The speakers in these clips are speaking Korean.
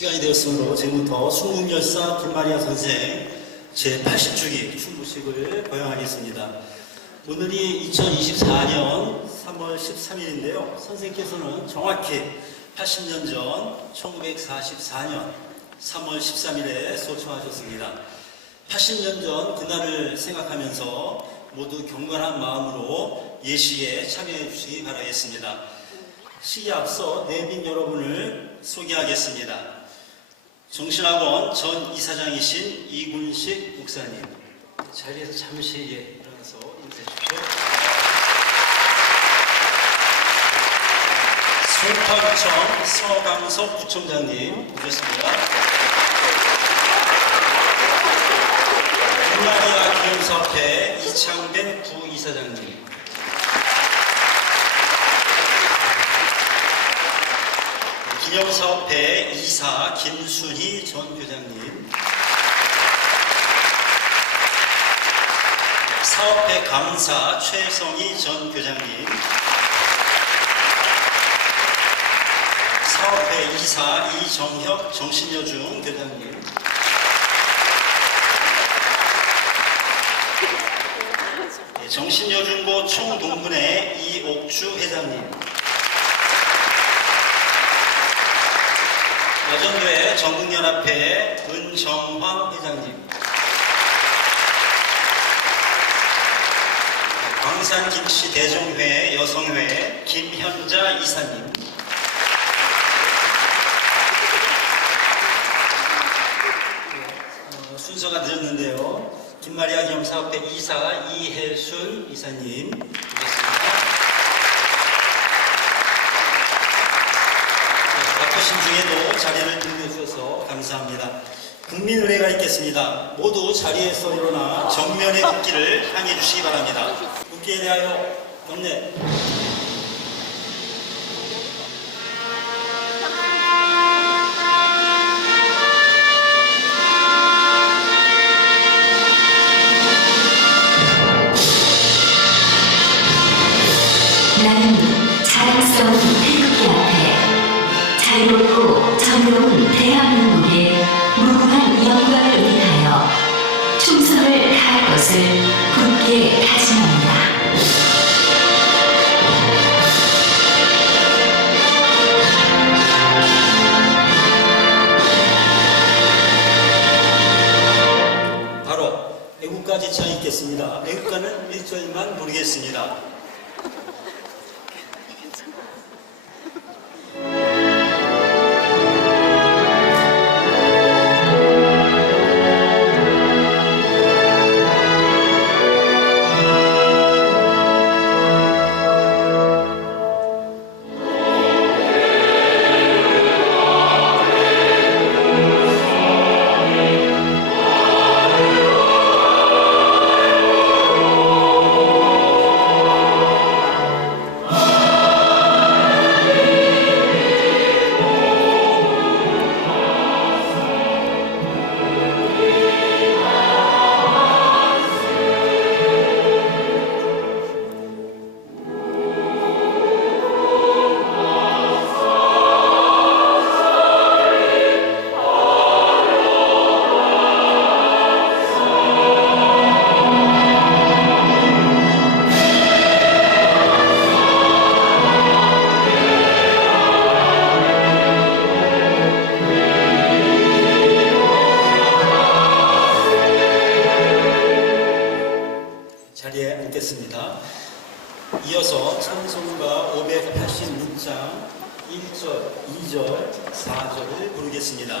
시간이 되었으므로 지금부터 순국열사 김마리아 선생 제80주기 충무식을 거행하겠습니다. 오늘이 2024년 3월 13일인데요. 선생님께서는 정확히 80년 전 1944년 3월 13일에 소청하셨습니다. 80년 전 그날을 생각하면서 모두 경건한 마음으로 예식에 참여해 주시기 바라겠습니다. 시기에 앞서 내빈 여러분을 소개하겠습니다. 정신학원 전 이사장이신 이군식 목사님, 자리에서 잠시 일어나서 인사해 주십시오. 송파구청 서강석 구청장님 오셨습니다. 김마리아 기념사업회 이창배 부이사장님, 기념사업회 이사 김순희 전 교장님, 사업회 감사 최성희 전 교장님, 사업회 이사 이정혁 정신여중 교장님, 정신여중고 총동문회 이옥주 회장님, 여전교회 전국연합회 은정황 회장님, 광산김씨 대종회 여성회 김현자 이사님, 순서가 늦었는데요. 김마리아 기념사업회 이사 이혜순 이사님 오셨습니다. 바쁘신 중에도 자리를 빛내주셔서 감사합니다. 국민의례가 있겠습니다. 모두 자리에서 일어나 정면의 국기를 향해 주시기 바랍니다. 국기에 대하여 경례. 나는 자랑스러운 태극기 앞에 자유롭고 정의로운 대한민국의 무궁한 영광을 위하여 충성을 다할 것을 굳게 다짐합니다. 바로 애국가 지창이 있겠습니다. 애국가는 1절만 부르겠습니다. 자리에 앉겠습니다. 이어서 찬송가 586장 1절, 2절, 4절을 부르겠습니다.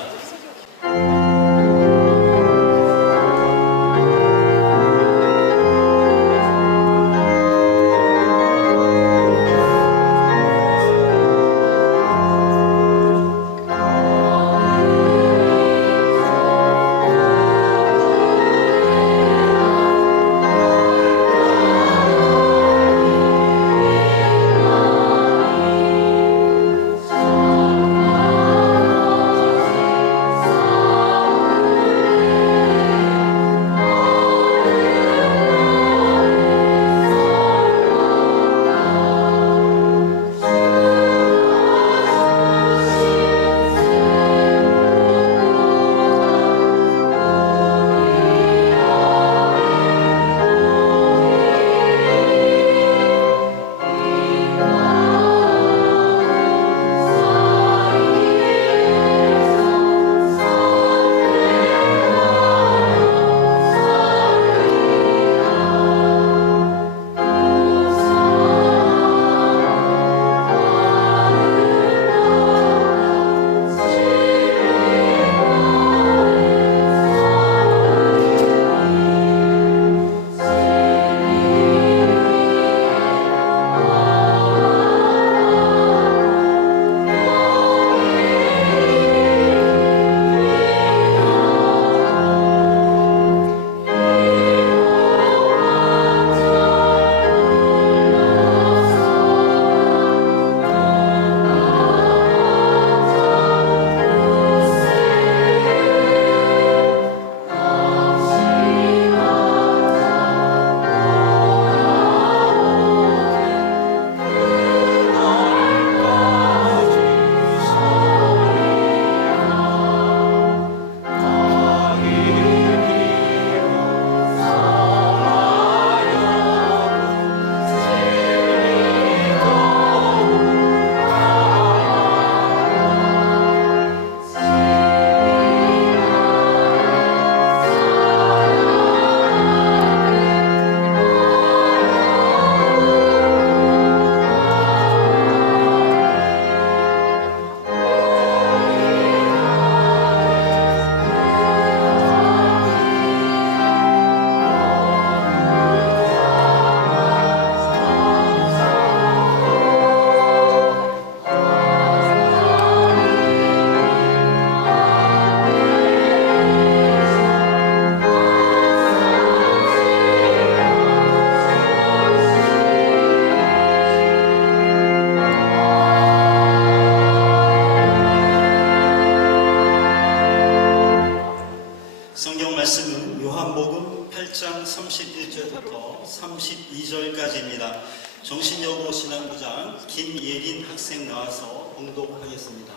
말씀은 요한복음 8장 31절부터 32절까지입니다. 정신여고 신앙부장 김예린 학생 나와서 봉독하겠습니다.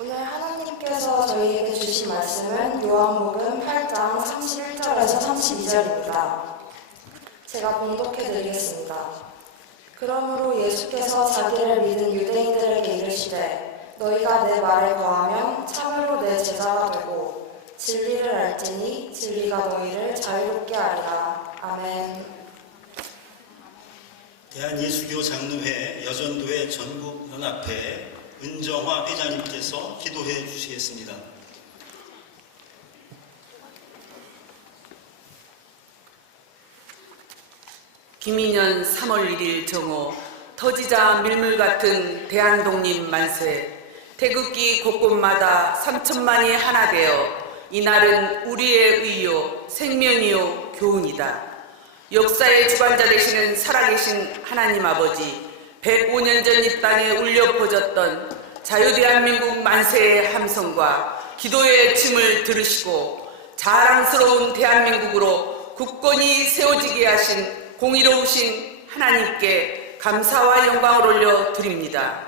오늘 하나님께서 저희에게 주신 말씀은 요한복음 8장 31절에서 32절입니다. 제가 봉독해 드리겠습니다. 그러므로 예수께서 자기를 믿은 유대인들에게 이르시되 너희가 내 말에 거하면 참으로 내 제자가 되고 진리를 알지니 진리가 너희를 자유롭게 하리라. 아멘. 대한예수교 장로회 여전도회 전국연합회 은정화 회장님께서 기도해 주시겠습니다. 김인년 3월 1일 정오 터지자 밀물 같은 대한독립 만세 태극기 곳곳마다 3천만이 하나 되어 이날은 우리의 의요 생명이요 교훈이다. 역사의 주관자 되시는 살아계신 하나님 아버지 105년 전 이 땅에 울려 퍼졌던 자유대한민국 만세의 함성과 기도의 춤을 들으시고 자랑스러운 대한민국으로 굳건히 세워지게 하신 공의로우신 하나님께 감사와 영광을 올려드립니다.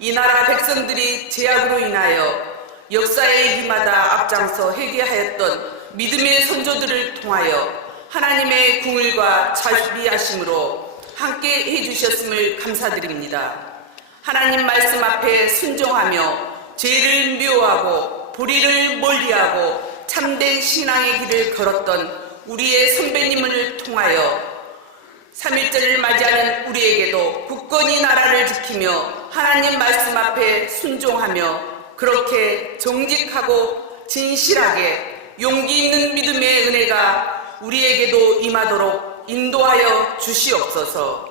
이 나라 백성들이 제약으로 인하여 역사의 위기마다 앞장서 회개하였던 믿음의 선조들을 통하여 하나님의 궁을과 자비하심으로 함께 해주셨음을 감사드립니다. 하나님 말씀 앞에 순종하며 죄를 미워하고 불의를 멀리하고 참된 신앙의 길을 걸었던 우리의 선배님을 통하여 3.1절을 맞이하는 우리에게도 굳건히 나라를 지키며 하나님 말씀 앞에 순종하며 그렇게 정직하고 진실하게 용기 있는 믿음의 은혜가 우리에게도 임하도록 인도하여 주시옵소서.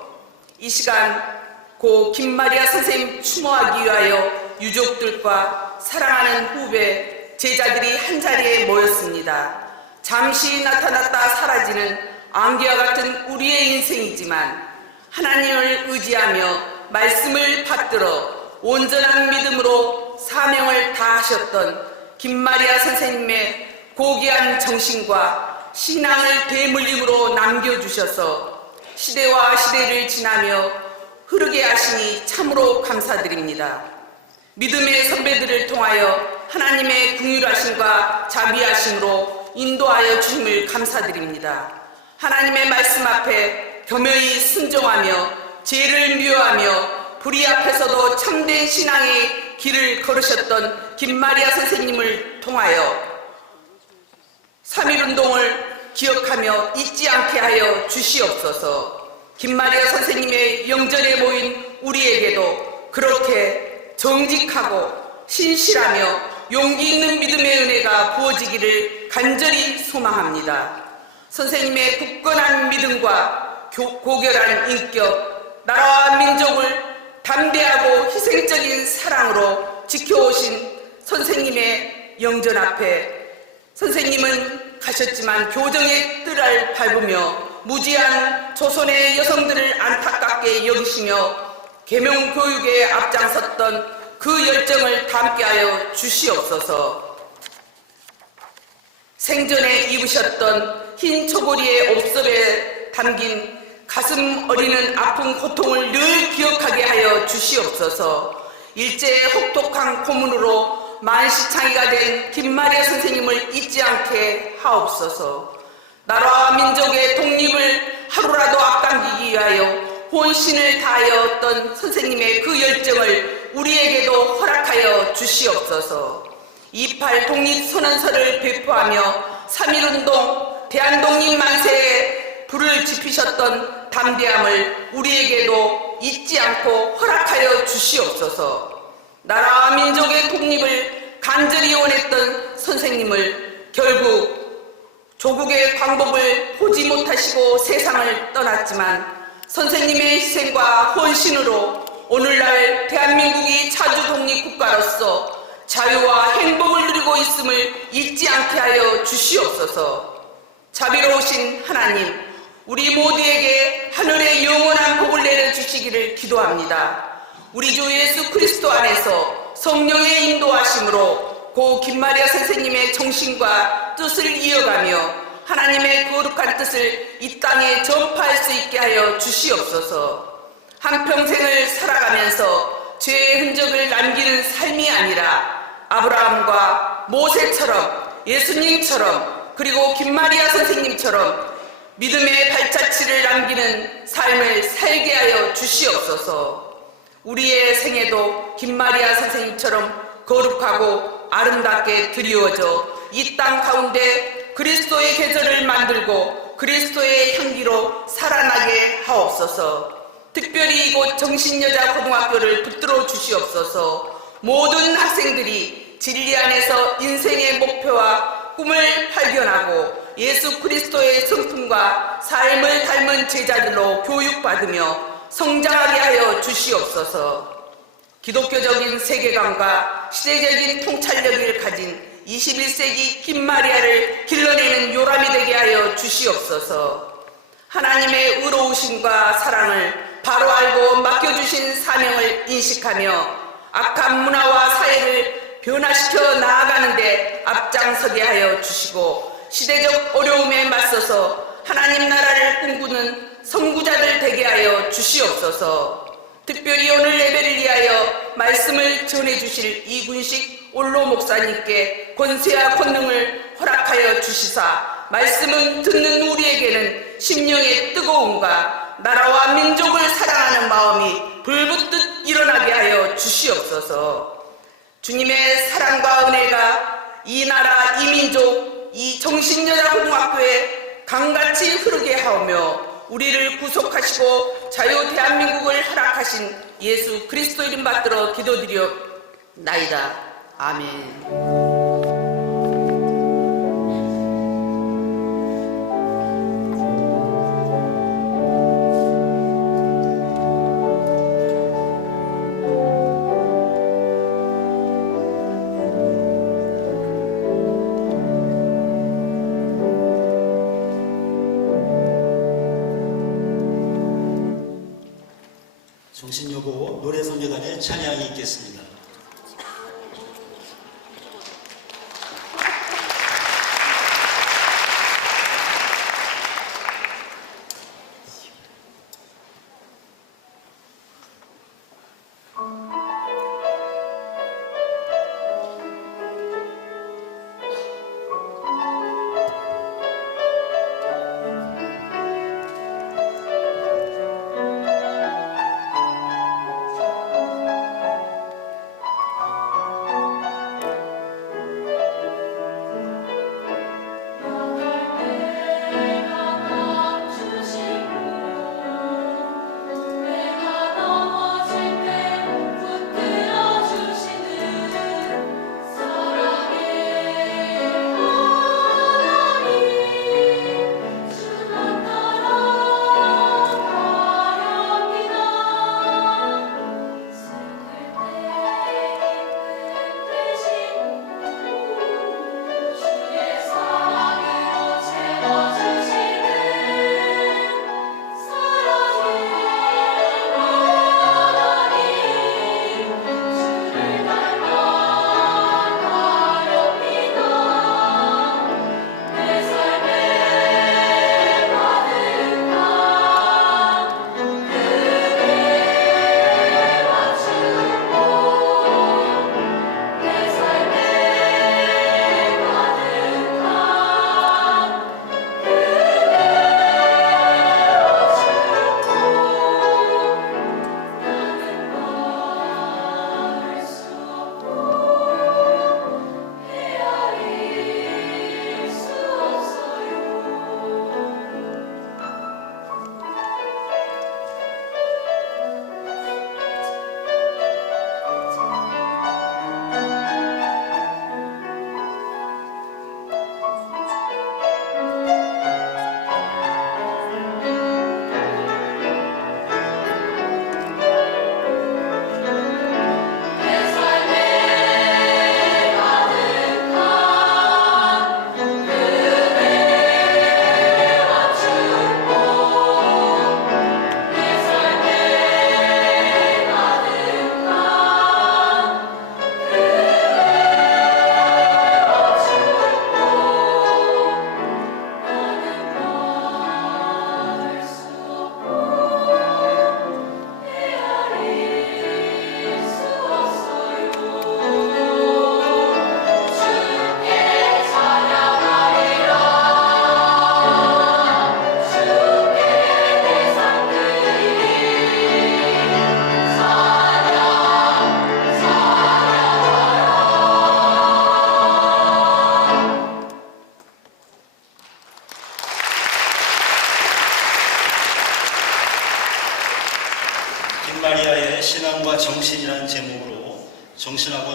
이 시간 고 김마리아 선생님 추모하기 위하여 유족들과 사랑하는 후배 제자들이 한자리에 모였습니다. 잠시 나타났다 사라지는 안개와 같은 우리의 인생이지만 하나님을 의지하며 말씀을 받들어 온전한 믿음으로 사명을 다하셨던 김마리아 선생님의 고귀한 정신과 신앙을 대물림으로 남겨주셔서 시대와 시대를 지나며 흐르게 하시니 참으로 감사드립니다. 믿음의 선배들을 통하여 하나님의 긍휼하심과 자비하심으로 인도하여 주심을 감사드립니다. 하나님의 말씀 앞에 겸허히 순종하며 죄를 미워하며 불의 앞에서도 참된 신앙의 길을 걸으셨던 김마리아 선생님을 통하여 3.1운동을 기억하며 잊지 않게 하여 주시옵소서. 김마리아 선생님의 영전에 모인 우리에게도 그렇게 정직하고 신실하며 용기 있는 믿음의 은혜가 부어지기를 간절히 소망합니다. 선생님의 굳건한 믿음과 고결한 인격, 나라와 민족을 담대하고 희생적인 사랑으로 지켜오신 선생님의 영전 앞에 선생님은 가셨지만 교정의 뜰을 밟으며 무지한 조선의 여성들을 안타깝게 여기시며 계명교육에 앞장섰던 그 열정을 담게하여 주시옵소서. 생전에 입으셨던 흰 초고리의 옵설에 담긴 가슴 어리는 아픈 고통을 늘 기억하게 하여 주시옵소서. 일제의 혹독한 고문으로 만시창이가 된 김마리아 선생님을 잊지 않게 하옵소서. 나라와 민족의 독립을 하루라도 앞당기기 위하여 혼신을 다하였던 선생님의 그 열정을 우리에게도 허락하여 주시옵소서. 28 독립선언서를 배포하며 3.1운동 대한독립 만세에 불을 지피셨던 담대함을 우리에게도 잊지 않고 허락하여 주시옵소서. 나라와 민족의 독립을 간절히 원했던 선생님을 결국 조국의 광복을 보지 못하시고 세상을 떠났지만 선생님의 희생과 헌신으로 오늘날 대한민국이 자주 독립국가로서 자유와 행복을 누리고 있음을 잊지 않게 하여 주시옵소서. 자비로우신 하나님, 우리 모두에게 하늘의 영원한 복을 내려주시기를 기도합니다. 우리 주 예수 그리스도 안에서 성령의 인도하심으로 고 김마리아 선생님의 정신과 따라 뜻을 이어가며 하나님의 거룩한 뜻을 이 땅에 전파할 수 있게 하여 주시옵소서. 한평생을 살아가면서 죄의 흔적을 남기는 삶이 아니라 아브라함과 모세처럼, 예수님처럼, 그리고 김마리아 선생님처럼 믿음의 발자취를 남기는 삶을 살게 하여 주시옵소서. 우리의 생애도 김마리아 선생님처럼 거룩하고 아름답게 드리워져 이 땅 가운데 그리스도의 계절을 만들고 그리스도의 향기로 살아나게 하옵소서. 특별히 이곳 정신여자 고등학교를 붙들어 주시옵소서. 모든 학생들이 진리 안에서 인생의 목표와 꿈을 발견하고 예수 그리스도의 성품과 삶을 닮은 제자들로 교육받으며 성장하게 하여 주시옵소서. 기독교적인 세계관과 시대적인 통찰력을 가진 21세기 김마리아를 길러내는 요람이 되게 하여 주시옵소서. 하나님의 의로우심과 사랑을 바로 알고 맡겨주신 사명을 인식하며 악한 문화와 사회를 변화시켜 나아가는데 앞장서게 하여 주시고 시대적 어려움에 맞서서 하나님 나라를 꿈꾸는 선구자들 되게 하여 주시옵소서. 특별히 오늘 예배를 위하여 말씀을 전해주실 이군식 올로 목사님께 권세와 권능을 허락하여 주시사 말씀을 듣는 우리에게는 심령의 뜨거움과 나라와 민족을 사랑하는 마음이 불붙듯 일어나게 하여 주시옵소서. 주님의 사랑과 은혜가 이 나라, 이 민족, 이 정신여자 고등학교에 강같이 흐르게 하오며 우리를 구속하시고 자유 대한민국을 허락하신 예수 그리스도 이름 받들어 기도드리옵나이다. 아멘. 정신여고 노래선교단의 찬양이 있겠습니다.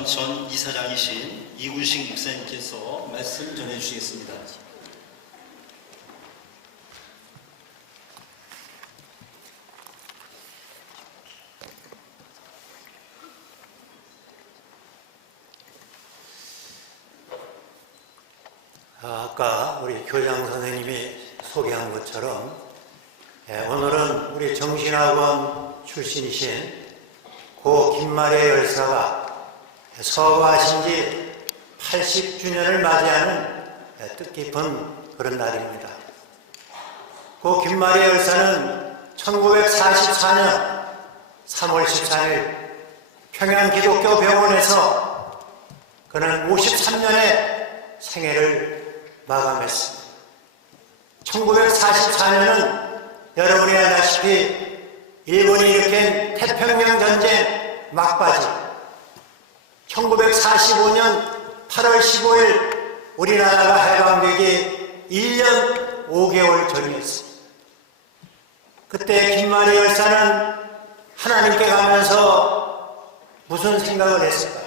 전 이사장이신 이군식 목사님께서 말씀 전해주시겠습니다. 아까 우리 교장 선생님이 소개한 것처럼 오늘은 우리 정신학원 출신이신 고 김마리아 열사가 서거하신 지 80주년을 맞이하는 뜻깊은 그런 날입니다. 고 김마리아 열사는 1944년 3월 14일 평양기독교병원에서 그는 53년의 생애를 마감했습니다. 1944년은 여러분이 알다시피 일본이 일으킨 태평양 전쟁 막바지, 1945년 8월 15일 우리나라가 해방되기 1년 5개월 전이었습니다. 그때 김마리 열사는 하나님께 가면서 무슨 생각을 했을까요?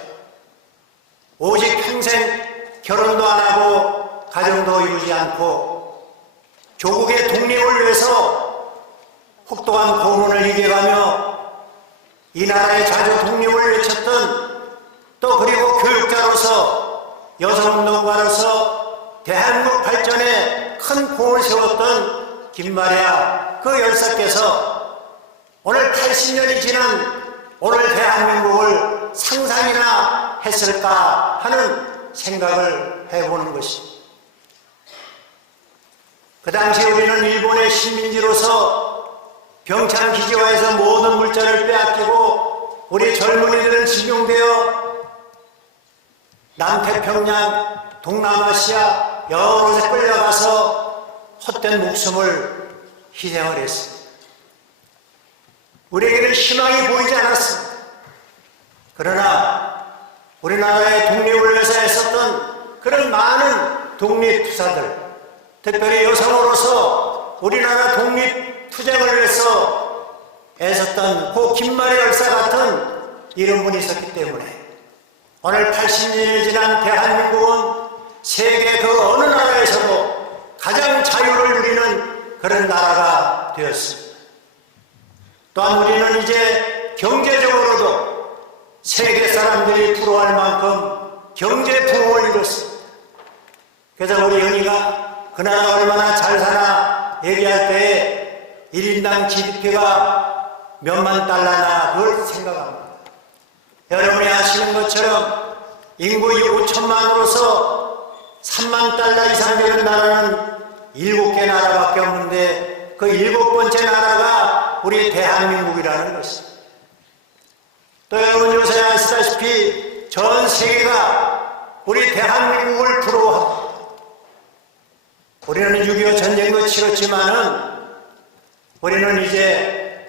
오직 평생 결혼도 안 하고 가정도 이루지 않고 조국의 독립을 위해서 혹독한 고문을 이겨가며 이 나라의 자주 독립을 외쳤던, 또 그리고 교육자로서 여성운동가로서 대한민국 발전에 큰 공을 세웠던 김마리아 그 열사께서 오늘 80년이 지난 오늘 대한민국을 상상이나 했을까 하는 생각을 해보는 것입니다. 그 당시 우리는 일본의 식민지로서 병창 기지화에서 모든 물자를 빼앗기고 우리 젊은이들은 징용되어 남태평양, 동남아시아 여러 곳에 끌려가서 헛된 목숨을 희생을 했습니다. 우리에게는 희망이 보이지 않았습니다. 그러나 우리나라의 독립을 위해서 애썼던 그런 많은 독립투사들, 특별히 여성으로서 우리나라 독립투쟁을 위해서 애썼던 고 김마리 열사 같은 이런 분이 있었기 때문에 오늘 80년이 지난 대한민국은 세계 그 어느 나라에서도 가장 자유를 누리는 그런 나라가 되었습니다. 또한 우리는 이제 경제적으로도 세계 사람들이 부러워할 만큼 경제 부흥을 이뤘습니다. 그래서 우리 영희가 그 나라 얼마나 잘 사나 얘기할 때에 1인당 GDP가 몇만 달러나 그걸 생각합니다. 여러분이 아시는 것처럼 인구 5천만으로서 3만 달러 이상 되는 나라는 7개 나라밖에 없는데 그 7번째 나라가 우리 대한민국이라는 것입니다. 또 여러분 요새 아시다시피 전 세계가 우리 대한민국을 부러워합니다. 우리는 6.25 전쟁도 치렀지만은 우리는 이제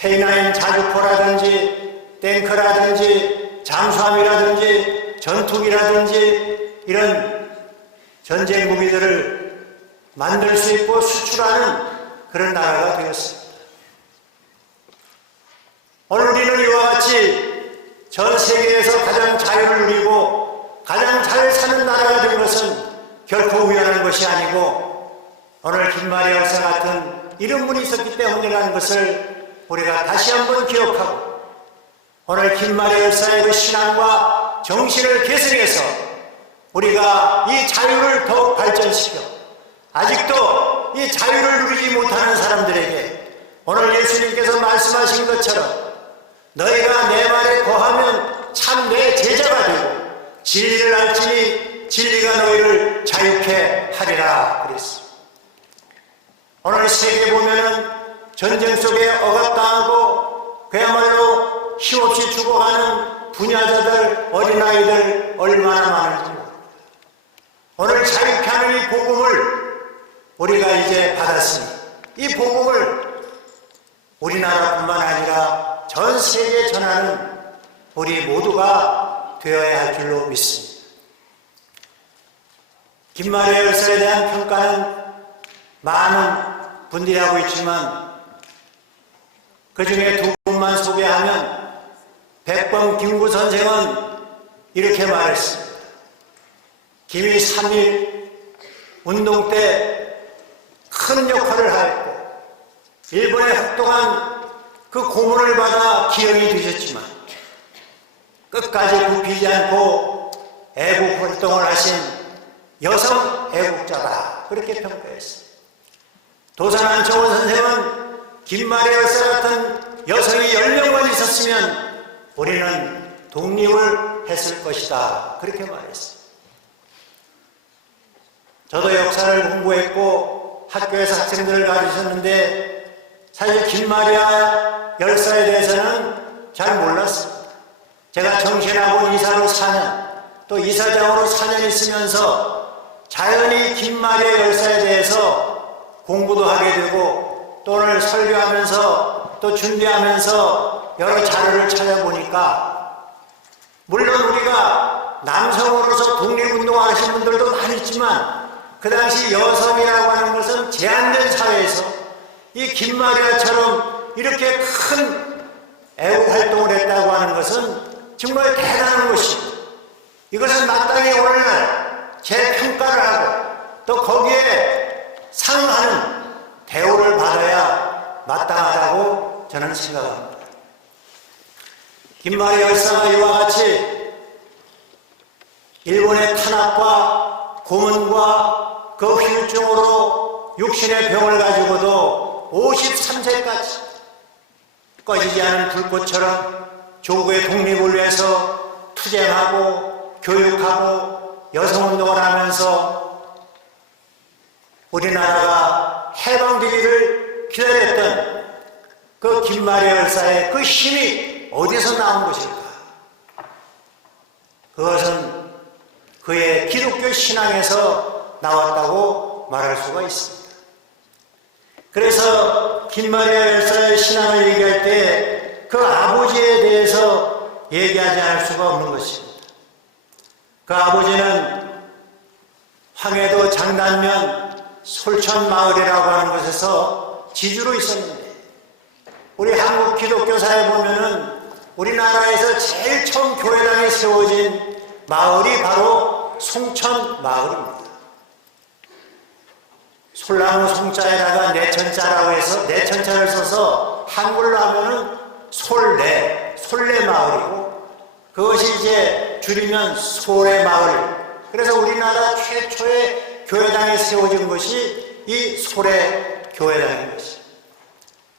K9 자주포라든지 탱크라든지 잠수함이라든지 전투기라든지 이런 전쟁 무기들을 만들 수 있고 수출하는 그런 나라가 되었습니다. 오늘 우리는 이와 같이 전 세계에서 가장 자유를 누리고 가장 잘 사는 나라가 된 것은 결코 우연한 것이 아니고 오늘 김마리아 열사 같은 이런 분이 있었기 때문이라는 것을 우리가 다시 한번 기억하고 오늘 김마리아 열사의 그 신앙과 정신을 계승해서 우리가 이 자유를 더욱 발전시켜 아직도 이 자유를 누리지 못하는 사람들에게 오늘 예수님께서 말씀하신 것처럼 너희가 내 말에 거하면 참 내 제자가 되고 진리를 알지니 진리가 너희를 자유케 하리라 그랬습니다. 오늘 세계에 보면은 전쟁 속에 억압당하고 그야말로 힘없이 죽어가는 부녀자들, 어린아이들 얼마나 많은지 모릅니다. 오늘 자유케 하는 이 복음을 우리가 이제 받았으니 이 복음을 우리나라뿐만 아니라 전 세계에 전하는 우리 모두가 되어야 할 줄로 믿습니다. 김마리아 열사에 대한 평가는 많은 분들이 하고 있지만 그 중에 두 분만 소개하면 백범 김구 선생은 이렇게 말했습니다. 김이 3.1 운동 때 큰 역할을 하였고 일본에 활동한 그 고문을 받아 기형이 되셨지만 끝까지 굽히지 않고 애국 활동을 하신 여성 애국자다, 그렇게 평가했습니다. 도산 안총원 선생은 김마리 열사 같은 여성이 10명만 있었으면 우리는 독립을 했을 것이다, 그렇게 말했습니다. 저도 역사를 공부했고 학교에서 학생들을 가르쳤는데 사실 김마리아 열사에 대해서는 잘 몰랐습니다. 제가 정신학원 이사로 4년, 또 이사장으로 4년 있으면서 자연히 김마리아 열사에 대해서 공부도 하게 되고 또 오늘 설교하면서 또 준비하면서 여러 자료를 찾아보니까 물론 우리가 남성으로서 독립운동하신 분들도 많이 있지만 그 당시 여성이라고 하는 것은 제한된 사회에서 이 김마리아처럼 이렇게 큰 애국활동을 했다고 하는 것은 정말 대단한 것입니다. 이것은 마땅히 오늘날 재평가를 하고 또 거기에 상응하는 대우를 받아야 마땅하다고 저는 생각합니다. 김마리아 열사가 이와 같이 일본의 탄압과 고문과 그 후유증으로 육신의 병을 가지고도 53세까지 꺼지지 않은 불꽃처럼 조국의 독립을 위해서 투쟁하고 교육하고 여성운동을 하면서 우리나라가 해방되기를 기다렸던 그 김마리아 열사의 그 힘이 어디서 나온 것일까? 그것은 그의 기독교 신앙에서 나왔다고 말할 수가 있습니다. 그래서 김마리아 열사의 신앙을 얘기할 때 그 아버지에 대해서 얘기하지 않을 수가 없는 것입니다. 그 아버지는 황해도 장단면 솔천마을이라고 하는 곳에서 지주로 있었는데 우리 한국 기독교사에 보면은 우리나라에서 제일 처음 교회당에 세워진 마을이 바로 송천마을입니다. 솔나무 송자에다가 내천자라고 해서 내천자를 써서 한글로 하면은 솔레마을이고 그것이 이제 줄이면 소래마을. 그래서 우리나라 최초의 교회당에 세워진 것이 이 소래교회당인 것입니다.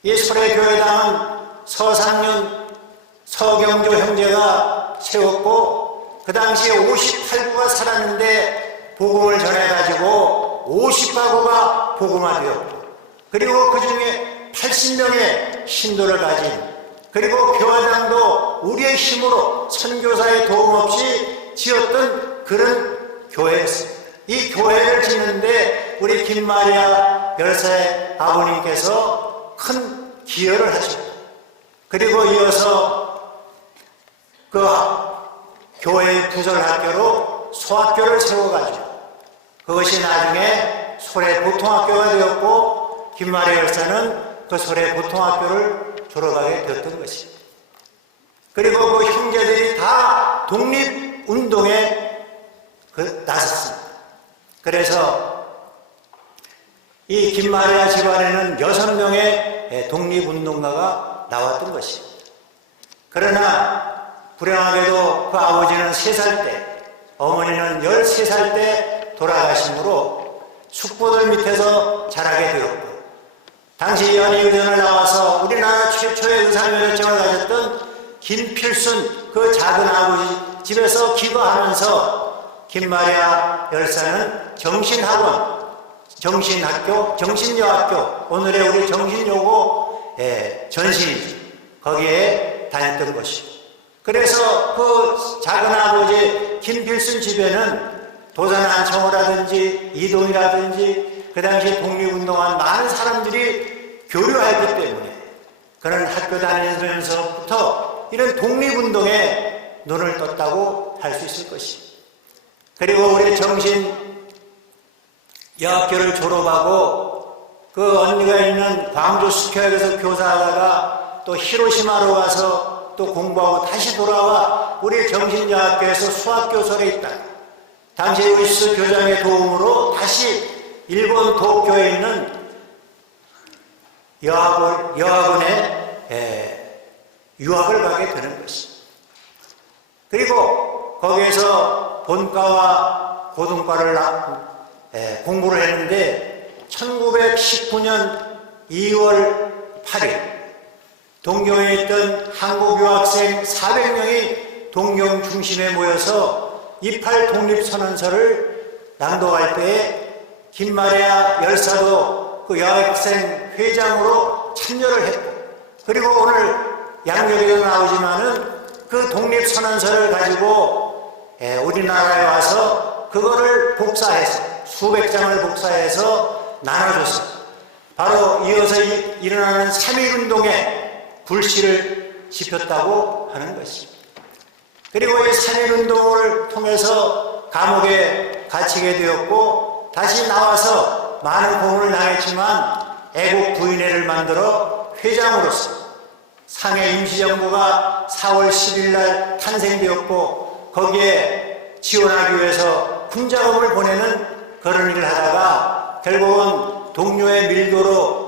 이 소래교회당은 서상윤 서경조 형제가 세웠고 그 당시에 58구가 살았는데 복음을 전해가지고 50가구가 복음화되었고 그리고 그 중에 80명의 신도를 가진 그리고 교회당도 우리의 힘으로 선교사의 도움 없이 지었던 그런 교회였습니다. 이 교회를 짓는데 우리 김마리아 열사의 아버님께서 큰 기여를 하셨고 그리고 이어서 그 교회의 부설학교로 소학교를 세워가지고 그것이 나중에 소래보통학교가 되었고 김마리아 열사는 그 소래보통학교를 졸업하게 되었던 것입니다. 그리고 그 형제들이 다 독립운동에 나섰습니다. 그래서 이 김마리아 집안에는 6명의 독립운동가가 나왔던 것입니다. 그러나 불행하게도 그 아버지는 3살 때, 어머니는 13살 때 돌아가심으로 숙부들 밑에서 자라게 되었고 당시 연희의전을 나와서 우리나라 최초의 의사면허증을 가졌던 김필순 그 작은 아버지 집에서 기거하면서 김마리아 열사는 정신학원, 정신여학교, 오늘의 우리 정신요고 전신 거기에 다녔던 것이고 그래서 그 작은 아버지 김필순 집에는 도산 안청호라든지 이동이라든지 그 당시 독립운동한 많은 사람들이 교류했기 때문에 그런 학교 다니면서부터 이런 독립운동에 눈을 떴다고 할 수 있을 것입니다. 그리고 우리 정신여학교를 졸업하고 그 언니가 있는 광주 숙회역에서 교사하다가 또 히로시마로 가서 또 공부하고 다시 돌아와 우리 정신여학교에서 수학교설에 있다. 당시 의수 교장의 도움으로 다시 일본 도쿄에 있는 여학원에 유학을 가게 되는 것입니다. 그리고 거기에서 본과와 고등과를 공부를 했는데 1919년 2월 8일 동경에 있던 한국 유학생 400명이 동경 중심에 모여서 28 독립선언서를 낭독할 때에 김마리아 열사도 그 여학생 회장으로 참여를 했고, 그리고 오늘 양력에도 나오지만은 그 독립선언서를 가지고 우리나라에 와서 그거를 복사해서 수백 장을 복사해서 나눠줬어요. 바로 이어서 일어나는 3.1운동에 불씨를 지폈다고 하는 것입니다. 그리고 이 3.1운동을 통해서 감옥에 갇히게 되었고 다시 나와서 많은 고문을 당했지만 애국 부인회를 만들어 회장으로서 상해 임시정부가 4월 10일 날 탄생되었고 거기에 지원하기 위해서 군자금을 보내는 그런 일을 하다가 결국은 동료의 밀도로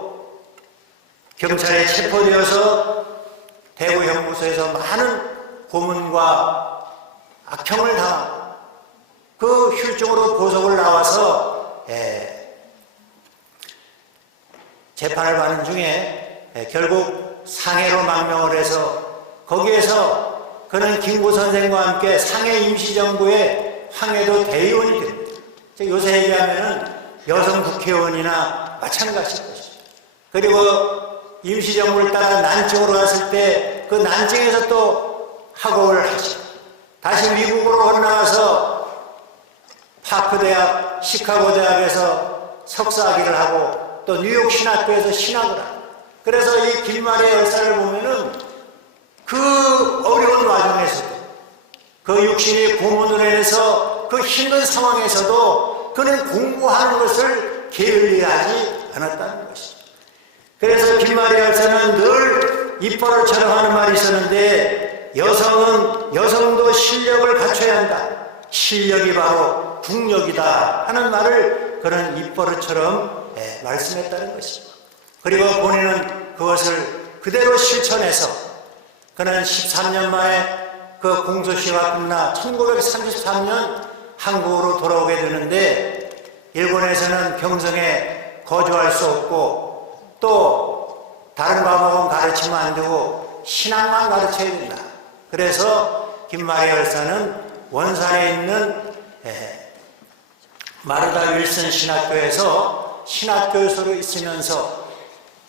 경찰에 체포되어서 대구 형무소에서 많은 고문과 악형을 당하고 그 휴증으로 보석을 나와서 재판을 받는 중에 결국 상해로 망명을 해서 거기에서 그는 김구 선생과 함께 상해 임시정부의 황해도 대의원이 됩니다. 요새 얘기하면은 여성 국회의원이나 마찬가지일 것입니다. 그리고 임시정부를 따라 난징으로 갔을 때 그 난징에서 또 학업을 하시고 다시 미국으로 건너가서 파크대학, 시카고 대학에서 석사학위를 하고 또 뉴욕 신학교에서 신학을 하고, 그래서 이 김마리아 열사를 보면은 그 어려운 와중에서도 그 육신이 고문으로 인해서 그 힘든 상황에서도 그는 공부하는 것을 게을리하지 않았다는 것입니다. 그래서 김마리아 열사는 늘 입버릇처럼 하는 말이 있었는데, 여성도 실력을 갖춰야 한다. 실력이 바로 국력이다 하는 말을 그는 입버릇처럼 말씀했다는 것입니다. 그리고 본인은 그것을 그대로 실천해서 그는 13년 만에 그 공소시효가 끝나 1933년 한국으로 돌아오게 되는데, 일본에서는 경성에 거주할 수 없고 또 다른 과목은 가르치면 안 되고 신학만 가르쳐야 된다. 그래서 김마리아 열사는 원산에 있는 마르다 윌슨 신학교에서 신학교수로 있으면서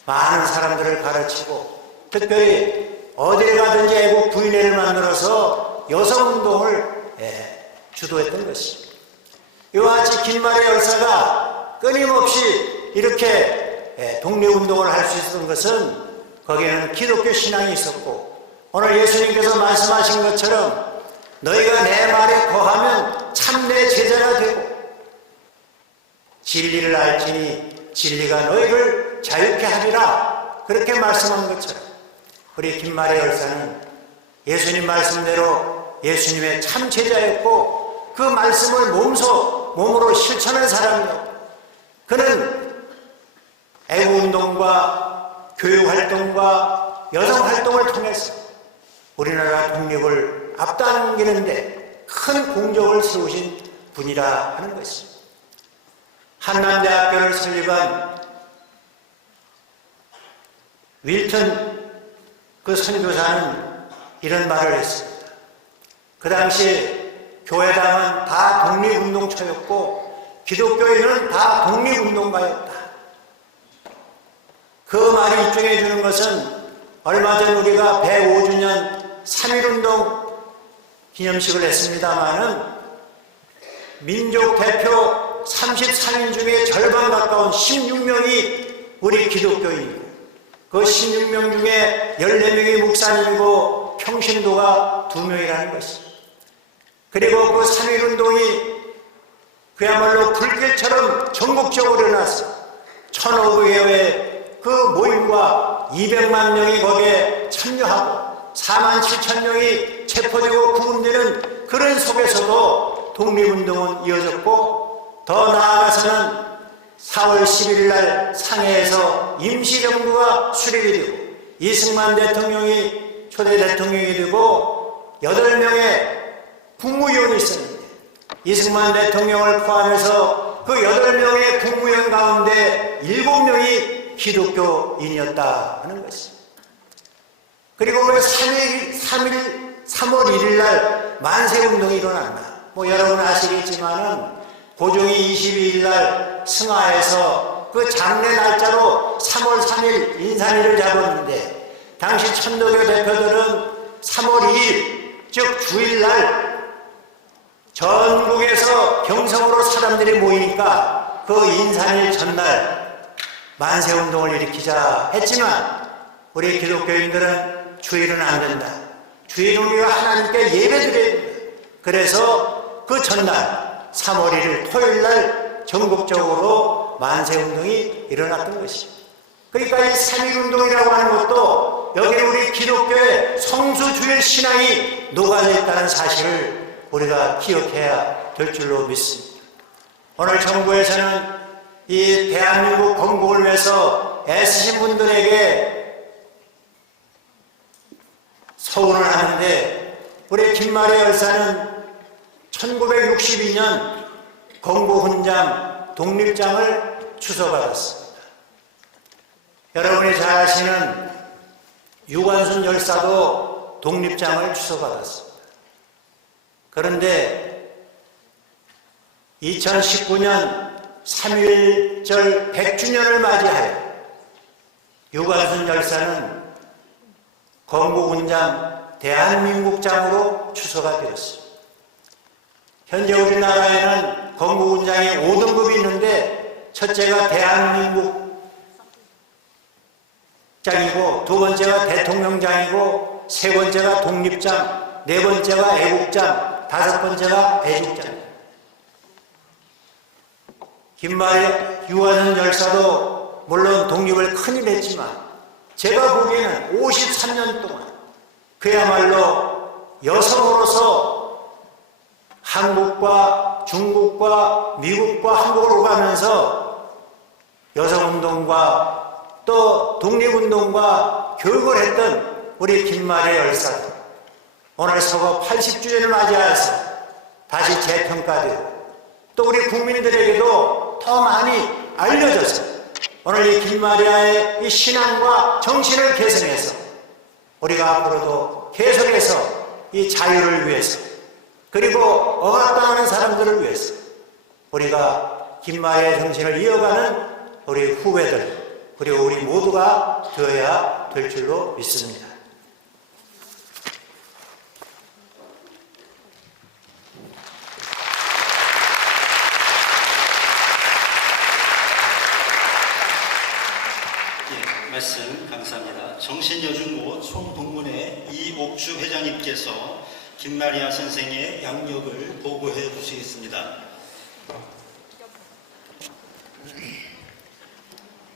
많은 사람들을 가르치고 특별히 어디에 가든지 애국 부인회를 만들어서 여성운동을 주도했던 것입니다. 이와 같이 김마리아 열사가 끊임없이 이렇게 독립운동을 할 수 있었던 것은 거기에는 기독교 신앙이 있었고, 오늘 예수님께서 말씀하신 것처럼 너희가 내 말에 거하면 참 내 제자가 되고 진리를 알지니 진리가 너희를 자유케 하리라, 그렇게 말씀한 것처럼 우리 김마리아 열사는 예수님 말씀대로 예수님의 참 제자였고 그 말씀을 몸으로 실천한 사람이었고, 그는 애국운동과 교육활동과 여성활동을 통해서 우리나라 독립을 앞당기는데 큰 공적을 세우신 분이라 하는 것입니다. 한남대학교를 설립한 윌튼 그 선교사는 이런 말을 했습니다. 그 당시 교회당은 다 독립운동처였고 기독교인은 다 독립운동가였다. 그 말이 입증해 주는 것은 얼마 전 우리가 105주년 3.1운동 기념식을 했습니다마는 민족 대표 33인 중에 절반 가까운 16명이 우리 기독교인이고 그 16명 중에 14명이 목사님이고 평신도가 2명이라는 것입니다. 그리고 그 3.1운동이 그야말로 불길처럼 전국적으로 일어났어. 1,500여의 그 모임과 200만 명이 거기에 참여하고 4만 7천 명이 체포되고 구금되는 그런 속에서도 독립운동은 이어졌고, 더 나아가서는 4월 11일 날 상해에서 임시정부가 수립이 되고 이승만 대통령이 초대 대통령이 되고 8명의 국무위원이 있었는데, 이승만 대통령을 포함해서 그 8명의 국무위원 가운데 7명이 기독교인이었다 하는 것입니다. 그리고 왜 3월 1일 날 만세운동이 일어났나? 여러분 아시겠지만은 고종이 22일 날 승하에서 그 장례 날짜로 3월 3일 인산일을 잡았는데, 당시 천도교 대표들은 3월 2일, 즉 주일날 전국에서 경성으로 사람들이 모이니까 그 인산일 전날 만세운동을 일으키자 했지만, 우리 기독교인들은 주일은 안 된다. 주일은 우리가 하나님께 예배드려야 된다. 그래서 그 전날 3월 1일 토요일날 전국적으로 만세운동이 일어났던 것입니다. 그러니까 이 3.1운동이라고 하는 것도 여기 우리 기독교의 성수주일 신앙이 녹아져 있다는 사실을 우리가 기억해야 될 줄로 믿습니다. 오늘 정부에서는 이 대한민국 건국을 위해서 애쓰신 분들에게 서운을 하는데, 우리 김마리 열사는 1962년 건국훈장 독립장을 주서받았습니다. 여러분이 잘 아시는 유관순 열사도 독립장을 주서받았습니다. 그런데 2019년 3.1절 100주년을 맞이하여 유관순 열사는 건국훈장 대한민국장으로 추서가 되었습니다. 현재 우리나라에는 건국훈장이 5등급이 있는데, 첫째가 대한민국장이고, 두 번째가 대통령장이고, 세 번째가 독립장, 네 번째가 애국장, 다섯 번째가 애국장. 김마리 유관순 열사도 물론 독립을 큰일 했지만, 제가 보기에는 53년 동안 그야말로 여성으로서 한국과 중국과 미국과 한국을 오가면서 여성운동과 또 독립운동과 교육을 했던 우리 김마리 열사도 오늘 서거 80주년을 맞이해서 다시 재평가되고, 또 우리 국민들에게도 더 많이 알려져서 오늘 이 김마리아의 이 신앙과 정신을 계승해서 우리가 앞으로도 계속해서 이 자유를 위해서, 그리고 억압당하는 사람들을 위해서 우리가 김마리아의 정신을 이어가는 우리 후배들, 그리고 우리 모두가 되어야 될 줄로 믿습니다. 말씀 감사합니다. 정신여중고 총동문회 이옥주 회장님께서 김마리아 선생의 양력을 보고해 주시겠습니다.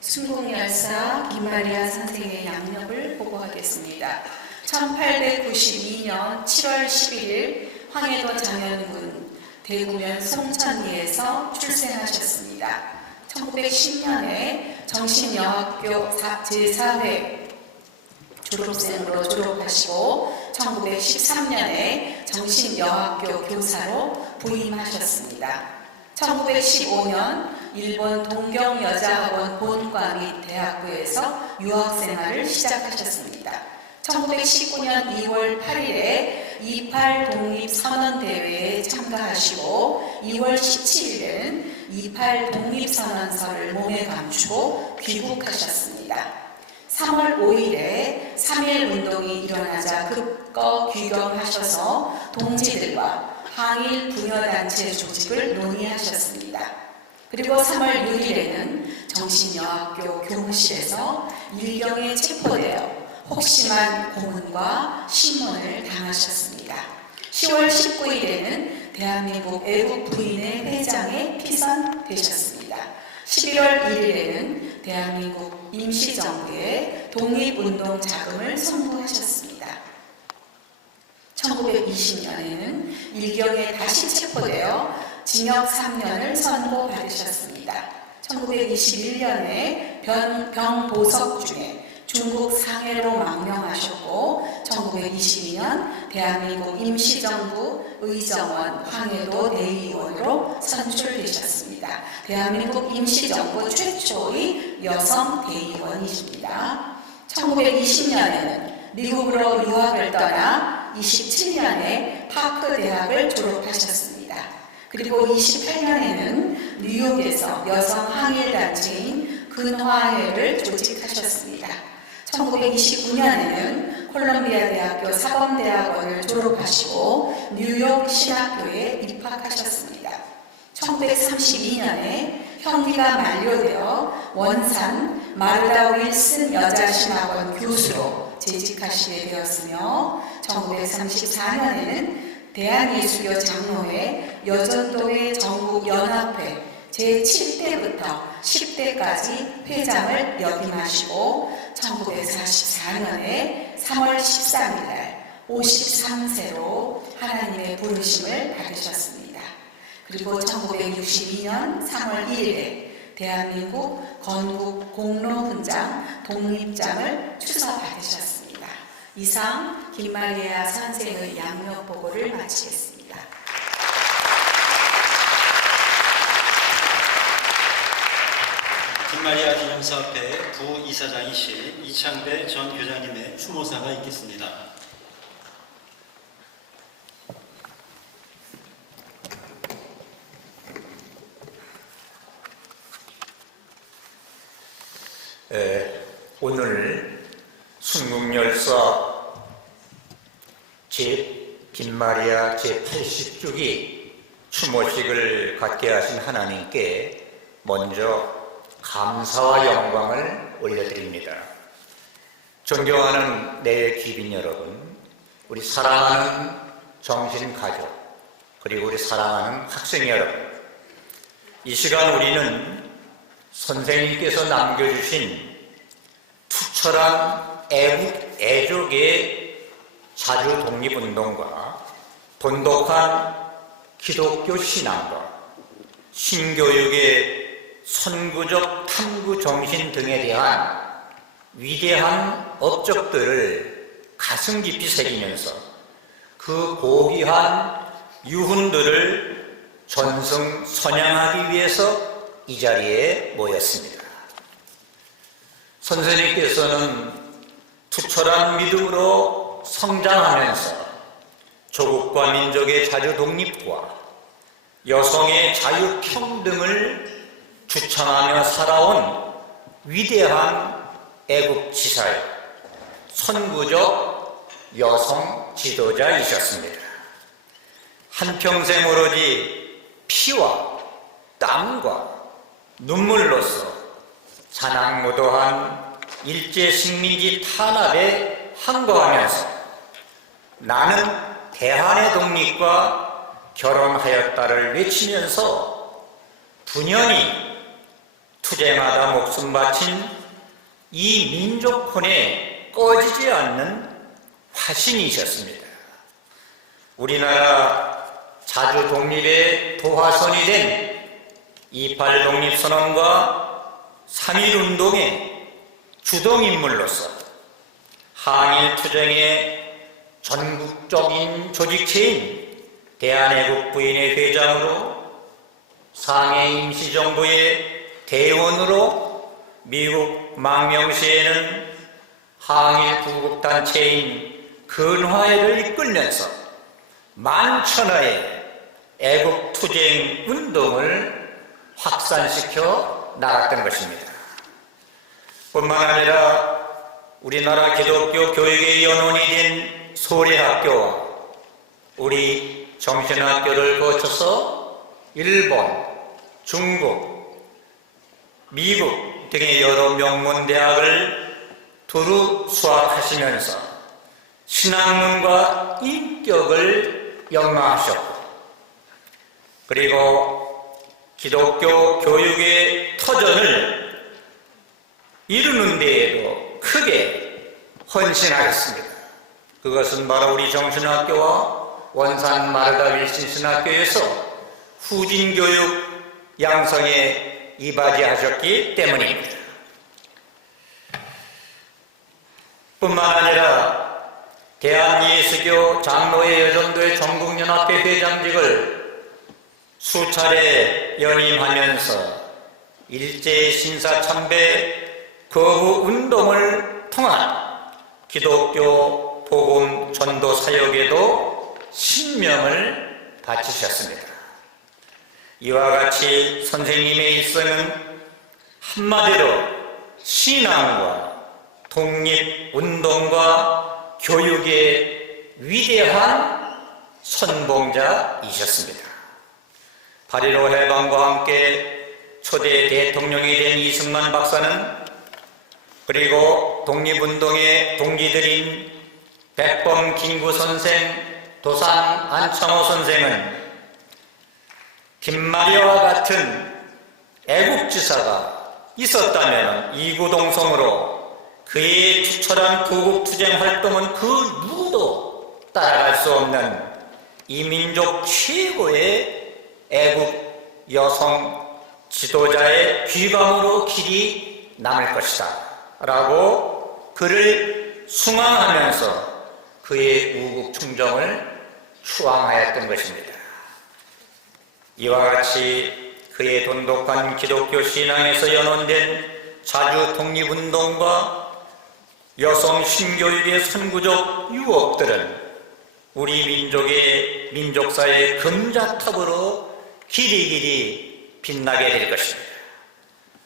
순공열사 김마리아 선생의 양력을 보고하겠습니다. 1892년 7월 11일 황해도 장현군 대구면 송천리에서 출생하셨습니다. 1910년에 정신여학교 제4회 졸업생으로 졸업하시고 1913년에 정신여학교 교사로 부임하셨습니다. 1915년 일본 동경여자학원 본과 및 대학교에서 유학생활을 시작하셨습니다. 1919년 2월 8일에 28 독립선언대회에 참가하시고 2월 17일은 28 독립선언서를 몸에 감추고 귀국하셨습니다. 3월 5일에 3.1운동이 일어나자 급거 귀경하셔서 동지들과 항일 부녀단체 조직을 논의하셨습니다. 그리고 3월 6일에는 정신여학교 교무실에서 일경에 체포되어 혹심한 고문과 신문을 당하셨습니다. 10월 19일에는 대한민국 애국 부인회 회장에 피선되셨습니다. 11월 1일에는 대한민국 임시정부에 독립운동 자금을 선포하셨습니다. 1920년에는 일경에 다시 체포되어 징역 3년을 선고받으셨습니다. 1921년에 병보석 중에 중국 상해로 망명하셨고 1922년 대한민국 임시정부 의정원 황해도 대의원으로 선출되셨습니다. 대한민국 임시정부 최초의 여성 대의원이십니다. 1920년에는 미국으로 유학을 떠나 27년에 파크 대학을 졸업하셨습니다. 그리고 28년에는 뉴욕에서 여성 항일단체인 근화회를 조직하셨습니다. 1929년에는 콜롬비아 대학교 사범대학원을 졸업하시고 뉴욕 신학교에 입학하셨습니다. 1932년에 형기가 만료되어 원산 마르다 윌슨 여자신학원 교수로 재직하시게 되었으며 1934년에는 대한예수교 장로회 여전도회 전국연합회 제7대부터 10대까지 회장을 역임하시고 1944년에 3월 13일 날 53세로 하나님의 부르심을 받으셨습니다. 그리고 1962년 3월 1일에 대한민국 건국 공로훈장 독립장을 추서받으셨습니다. 이상 김말리아 선생의 양력 보고를 마치겠습니다. 김마리아 기념사업회 부이사장이신 이창배 전 교장님의 추모사가 있겠습니다. 오늘 순국열사 김마리아 제80주기 추모식을 갖게 하신 하나님께 먼저 감사와 영광을 올려드립니다. 존경하는 내 귀빈 여러분, 우리 사랑하는 정신가족, 그리고 우리 사랑하는 학생 여러분, 이 시간 우리는 선생님께서 남겨주신 투철한 애족의 자주 독립운동과 돈독한 기독교 신앙과 신교육의 선구적 탐구 정신 등에 대한 위대한 업적들을 가슴 깊이 새기면서 그 고귀한 유훈들을 전승 선양하기 위해서 이 자리에 모였습니다. 선생님께서는 투철한 믿음으로 성장하면서 조국과 민족의 자주 독립과 여성의 자유 평등을 주창하며 살아온 위대한 애국지사요 선구적 여성 지도자이셨습니다. 한평생 오로지 피와 땀과 눈물로서 잔악무도한 일제식민지 탄압에 항거하면서 나는 대한의 독립과 결혼하였다를 외치면서 분연히 투쟁하다 목숨 바친 이 민족혼에 꺼지지 않는 화신이셨습니다. 우리나라 자주 독립의 도화선이 된 28 독립선언과 3.1운동의 주동인물로서 항일 투쟁의 전국적인 조직체인 대한애국부인의 회장으로 상해 임시정부의 대원으로 미국 망명시에는 항일 구국단체인 근화회를 이끌면서 만천하의 애국투쟁 운동을 확산시켜 나갔던 것입니다. 뿐만 아니라 우리나라 기독교 교육의 연원이 된 소래학교와 우리 정신학교를 거쳐서 일본, 중국, 미국 등의 여러 명문 대학을 두루 수학하시면서 신학문과 인격을 연마하셨고, 그리고 기독교 교육의 터전을 이루는 데에도 크게 헌신하였습니다. 그것은 바로 우리 정신학교와 원산 마르다 윌슨 신학교에서 후진교육 양성에 이바지하셨기 때문입니다. 뿐만 아니라 대한예수교 장로회 여전도회 전국연합회 회장직을 수차례 연임하면서 일제 신사 참배 거부 운동을 통한 기독교 복음 전도 사역에도 신명을 바치셨습니다. 이와 같이 선생님의 일생은 한마디로 신앙과 독립운동과 교육의 위대한 선봉자이셨습니다. 8.15 해방과 함께 초대 대통령이 된 이승만 박사는 그리고 독립운동의 동지들인 백범 김구 선생, 도산 안창호 선생은 김마리아와 같은 애국지사가 있었다면 이구동성으로 그의 투철한 구국투쟁 활동은 그 누구도 따라갈 수 없는 이 민족 최고의 애국 여성 지도자의 귀감으로 길이 남을 것이다 라고 그를 숭앙하면서 그의 우국 충정을 추앙하였던 것입니다. 이와 같이 그의 돈독한 기독교 신앙에서 연원된 자주 독립운동과 여성 신교육의 선구적 유업들은 우리 민족의 민족사의 금자탑으로 길이길이 빛나게 될 것입니다.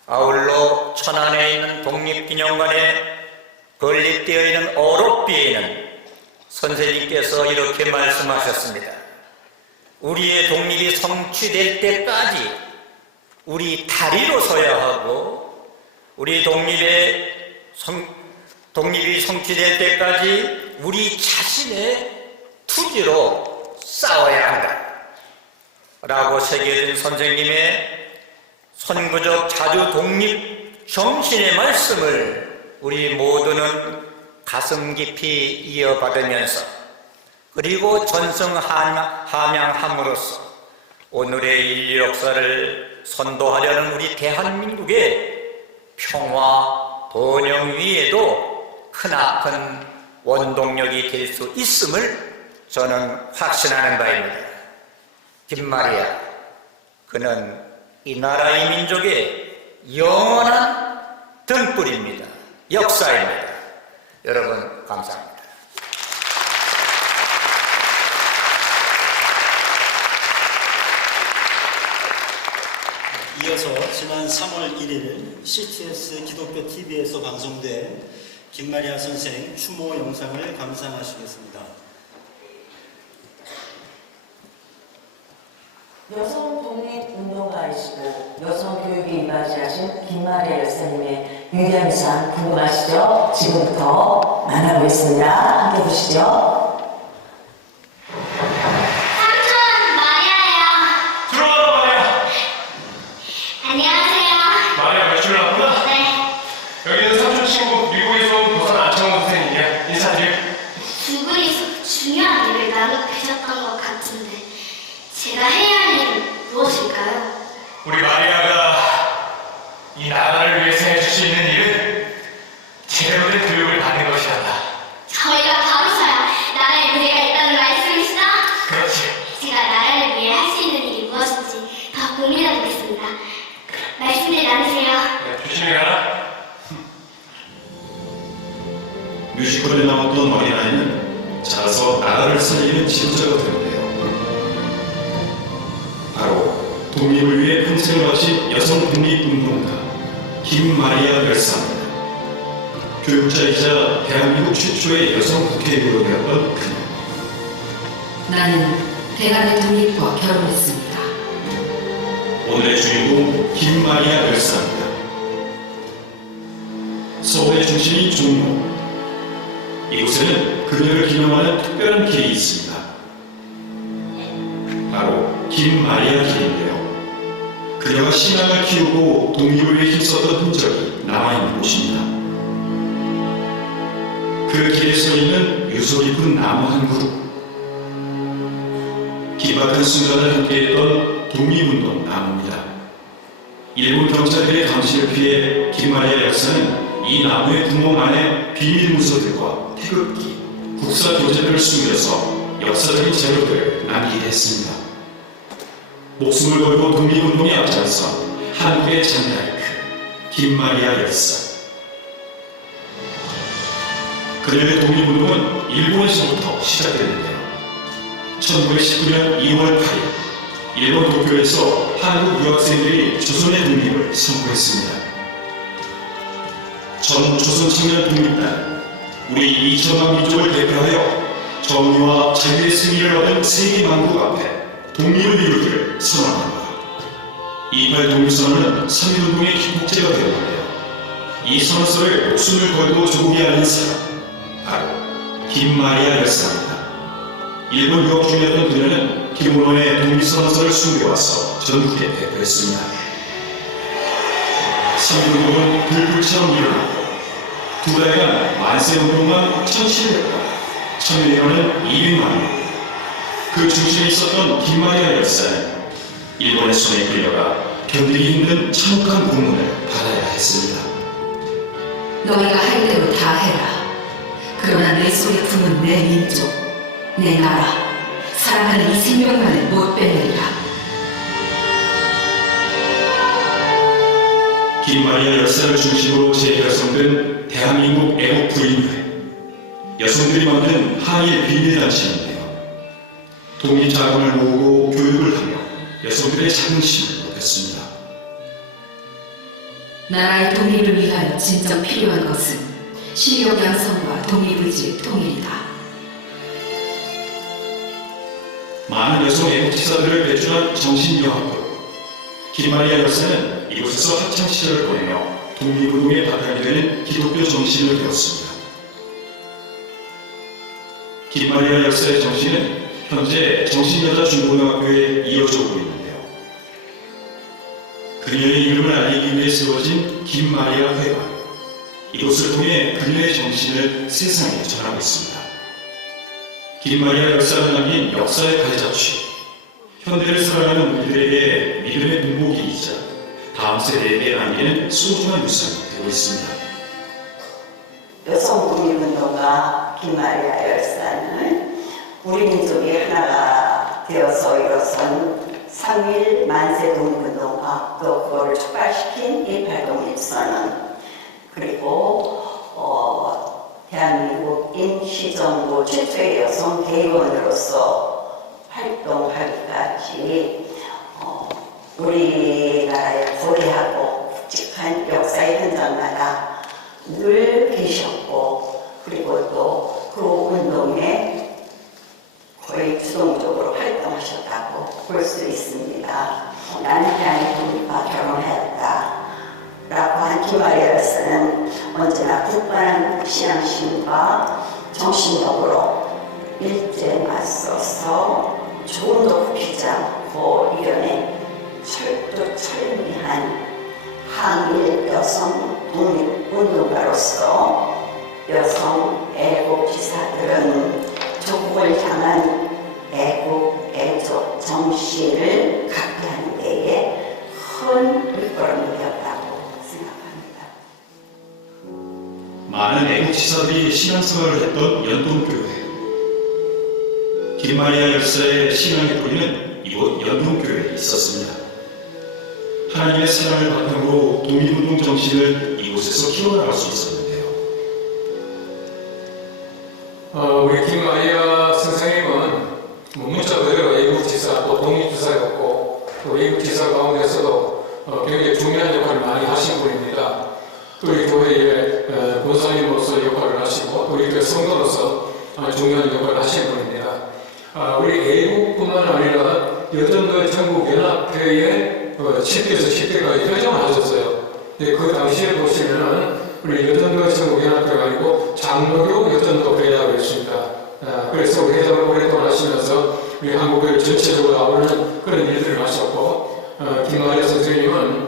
아울러 천안에 있는 독립기념관에 건립되어 있는 어록비에는 선생님께서 이렇게 말씀하셨습니다. 우리의 독립이 성취될 때까지 우리 다리로 서야 하고 우리 독립이 성취될 때까지 우리 자신의 투지로 싸워야 한다 라고 새겨진 선생님의 선구적 자주 독립 정신의 말씀을 우리 모두는 가슴 깊이 이어받으면서 그리고 전승함양함으로써 오늘의 인류 역사를 선도하려는 우리 대한민국의 평화 번영 위에도 크나큰 원동력이 될 수 있음을 저는 확신하는 바입니다. 김마리아, 그는 이 나라의 민족의 영원한 등불입니다. 역사입니다. 여러분 감사합니다. 이어서 지난 3월 1일 CTS 기독교 TV에서 방송된 김마리아 선생 추모 영상을 감상하시겠습니다. 여성 독립운동가이시고 여성 교육에 이바지하신 김마리아 여사님의 위대한 상 궁금하시죠? 지금부터 만나보겠습니다. 함께 보시죠. 제가 해야 할 일은 무엇일까요? 우리 마리아가 이 나라를 위해서 해줄 수 있는 일은 제대로 된 교육을 받는 것이란다. 저희가 바로서야 나라에 무대가 있다는 말씀이시다? 그렇지. 제가 나라를 위해 할 수 있는 일이 무엇인지 더 고민해 보겠습니다. 말씀들 나누세요. 그래, 조심히 가라. 뮤지컬에 나왔던 어린아이는 자라서 나라를 살리는 지도자가 되는데요. 바로 독립을 위해 평생을 바친 여성 독립운동가 김마리아 열사입니다. 교육자이자 대한민국 최초의 여성 국회의원이었던 그녀. 나는 대한의 독립과 결혼했습니다. 오늘의 주인공 김마리아 열사입니다. 서울의 중심인 종로. 이곳에는 그녀를 기념하는 특별한 길이 있습니다. 바로 김마리아 길인데요. 그녀가 신앙을 키우고 독립을 위해 힘썼던 흔적이 남아있는 곳입니다. 그 길에 서 있는 유서 깊은 나무 한 그루. 긴박한 순간을 함께했던 독립운동 나무입니다. 일본 경찰들의 감시를 피해 김마리아 열사는 이 나무의 구멍 안에 비밀 문서들과 태극기, 국사 교재들을 숨겨서 역사적인 자료들을 남기게 했습니다. 목숨을 걸고 독립운동에 앞장선 한국의 장라이크 김마리아 열사. 그녀의 독립운동은 일본에서부터 시작됐는데요. 1919년 2월 8일 일본 도쿄에서 한국 유학생들이 조선의 독립을 선포했습니다. 전 조선 청년 독립단, 우리 2천만 민족을 대표하여 정의와 자유의 승리를 얻은 세계 만국 앞에 독립을 이루기를 선언합니다. 28 독립선언은 3.1운동의 기폭제가 되었는데요. 이 선언서를 목숨을 걸고 조국에 알린 사람, 바로 김마리아 열사입니다. 일본 유학 중이었던 그녀는 김문호의 독립선언서를 숨겨와서 전국에 배포했습니다. 3.1운동은 불불처럼 일어났고 두 달간 만세운동만 1,700건, 참여인원은 200만 명. 그 중심에 있었던 김마리아 열사는 일본의 손에 끌려가 견디기 힘든 참혹한 고문을 받아야 했습니다. 너희가 할 대로 다 해라. 그러나 내 속에 품은 내 민족, 내 나라, 사랑하는 이 생명만을 못 빼내리라. 김마리아 열사를 중심으로 재결성된 대한민국 애국부인회, 여성들이 만든 한일 비밀단체인데요. 독립자금을 모으고 교육을 하며 여성들의 자긍심을 높였습니다. 나라의 독립을 위하여 진정 필요한 것은 실력 양성과 독립의지의 통일이다. 많은 여성 애국지사들을 배출한 정신여학교. 김마리아 열사는 이곳에서 학창시절을 보내며 독립운동의 바탕이 되는 기독교 정신을 배웠습니다. 김마리아 열사의 정신은 현재 정신여자 중고등학교에 이어져 오고 있는데요. 그녀의 이름을 알리기 위해 세워진 김마리아 회관. 이곳을 통해 그녀의 정신을 세상에 전하고 있습니다. 김마리아 열사가 남긴 역사의 발자취, 현대를 살아가는 우리들에게 믿음의 분복이이자 다음 세대에게 남기는 소중한 유산이 되고 있습니다. 여성 독립운동가 김마리아 열사는 우리 민족이 하나가 되어서 일어선 3.1 만세 독립운동과 또 그거를 촉발시킨 18 독립선언, 그리고 대한민국 임시정부 최초의 여성 대의원으로서 활동하기까지 우리나라의 거대하고 굵직한 역사의 현장마다 늘 계셨고, 그리고 또 그 운동에 거의 주동적으로 활동하셨다고 볼 수 있습니다. 나는 대한민국 독립과 결혼하였다 라고 한 김마리아 열사는 언제나 굳건한 신앙심과 정신력으로 일제에 맞서서 조금도 굽히지 않고 이겨낸 철두철미한 항일 여성 독립운동가로서 여성 애국지사들은 조국을 향한 애국, 애족, 정신을 갖게 하는 데에 큰 일거름이 되었다고 생각합니다. 많은 애국지사들이 신앙생활을 했던 연동교회. 김마리아 열사의 신앙의 뿌리는 이곳 연동교회에 있었습니다. 하나님의 사랑을 바탕으로 독립운동 정신을 이곳에서 키워나갈 수 있었는데요. 우리 김마리아 선생님은 문자 그대로 애국지사 또 독립지사였고, 또 애국지사 가운데서도 굉장히 중요한 역할을 많이 하신 분입니다. 또 우리 교회의 권사님으로서 역할을 하시고, 또 우리 교회 성도로서 중요한 역할을 하신 분입니다. 우리 애국뿐만 아니라 여전도의 전국연합회의 7대에서 10대까지 회장을 하셨어요. 그 당시에 보시면은 우리 여전도 전국연합회가 아니고 장로교 여전도 회장을 했습니다. 그래서 우리 회장을 오랫동안 하시면서 우리 한국을 전체적으로 아우르는 그런 일들을 하셨고, 김마리아 선생님은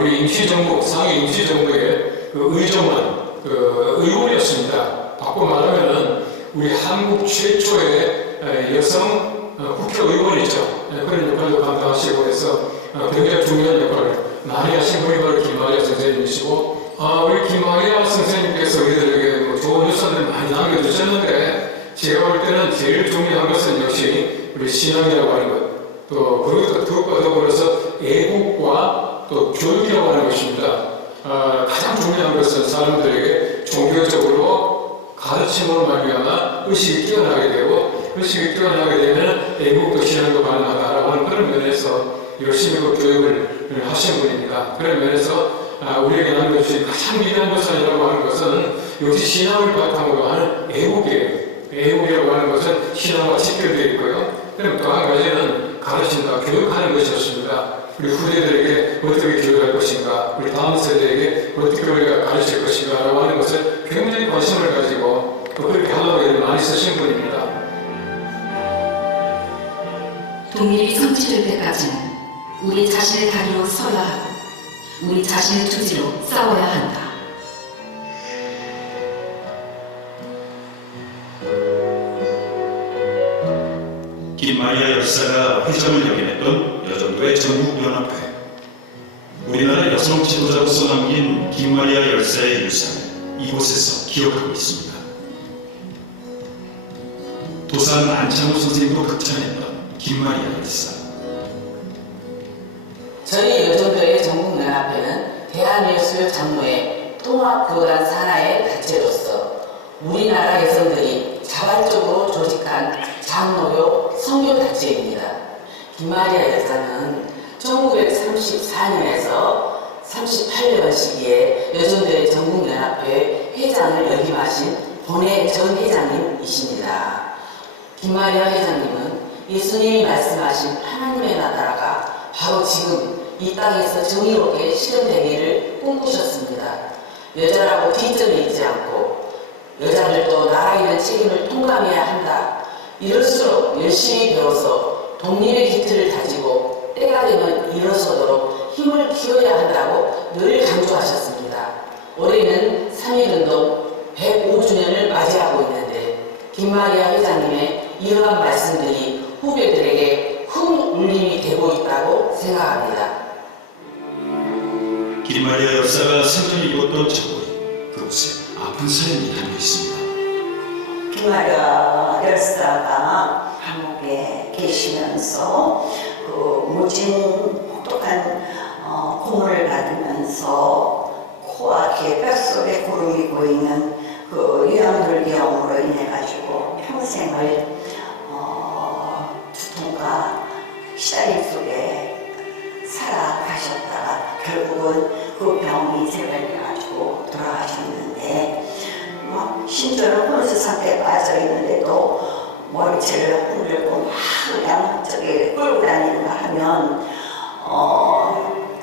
우리 임시정부, 상위 임시정부의 그 의정원, 의원이었습니다. 바꿔 말하면은 우리 한국 최초의 여성 국회의원이죠. 그런 역할도 감당하시고 해서 굉장히 중요한 역할을 많이 하신 분이 바로 김마리아 선생님이시고, 우리 김마리아 선생님께서 우리들에게 뭐 좋은 유산을 많이 남겨주셨는데, 제가 볼 때는 제일 중요한 것은 역시 우리 신앙이라고 하는 것, 또 그것과 더불어서 애국과 또 교육이라고 하는 것입니다. 가장 중요한 것은 사람들에게 종교적으로 가르침으로 말미암아 의식이 뛰어나게 되고, 의식이 뛰어나게 되면 애국도 신앙도 가능하다라고 하는 그런 면에서 열심히 그 교육을 하신 분입니다. 그런 면에서 우리에게 남겨주신 가장 위대한 것이라고 하는 것은 역시 신앙을 바탕으로 하는 애국이에요. 애국이라고 하는 것은 신앙과 직결되어 있고요. 그럼 또 한 가지는 가르친다, 교육하는 것이었습니다. 우리 후대들에게 어떻게 교육할 것인가, 우리 다음 세대에게 어떻게 우리가 가르칠 것인가 라고 하는 것을 굉장히 관심을 가지고 또 그렇게 하려고 애를 많이 쓰신 분입니다. 독립이 성취될 때까지는 우리 자신의 다리로 서야 하고 우리 자신의 투지로 싸워야 한다. 김마리아 열사가 회장을 역임했던 여전도의 전국연합회, 우리나라 여성 지도자로서 남긴 김마리아 열사의 유산을 이곳에서 기억하고 있습니다. 도산 안창호 선생님도 극찬했던 김마리아 열사. 저희 여전도의 전국연합회는 대한예술 장로의 통합교단 산하의 단체로서 우리나라 여성들이 자발적으로 조직한 장로교 선교단체입니다. 김마리아 여사는 1934년에서 38년 시기에 여전도의 전국연합회 회장을 역임하신 본회 전 회장님이십니다. 김마리아 회장님은 예수님이 말씀하신 하나님의 나라가 바로 지금 이 땅에서 정의롭게 실현되기를 꿈꾸셨습니다. 여자라고 뒷전에 있지 않고 여자들도 나라 잃은 책임을 통감해야 한다. 이럴수록 열심히 배워서 독립의 기틀을 다지고 때가 되면 일어서도록 힘을 키워야 한다고 늘 강조하셨습니다. 올해는 3.1운동 105주년을 맞이하고 있는데 김마리아 회장님의 이러한 말씀들이 후배들에게 큰 울림이 되고 있다고 생각합니다. 김마리아 열사가 생전에 입었던 저고리, 그곳에 아픈 사연이 담겨 있습니다. 김마리아 열사가 감옥에 계시면서 그 무진 혹독한 고문을 받으면서 코와 귀에 뼛속에 구름이 보이는 그 유양돌기염으로 인해 가지고 평생을 두통과 시달림 속에 살아가셨다가 결국은 그 병이 재발돼가지고 돌아가셨는데, 심지어는 혼수 상태에 빠져 있는데도 머리채를 흔들고 막 그냥 저기 끌고 다니는가 하면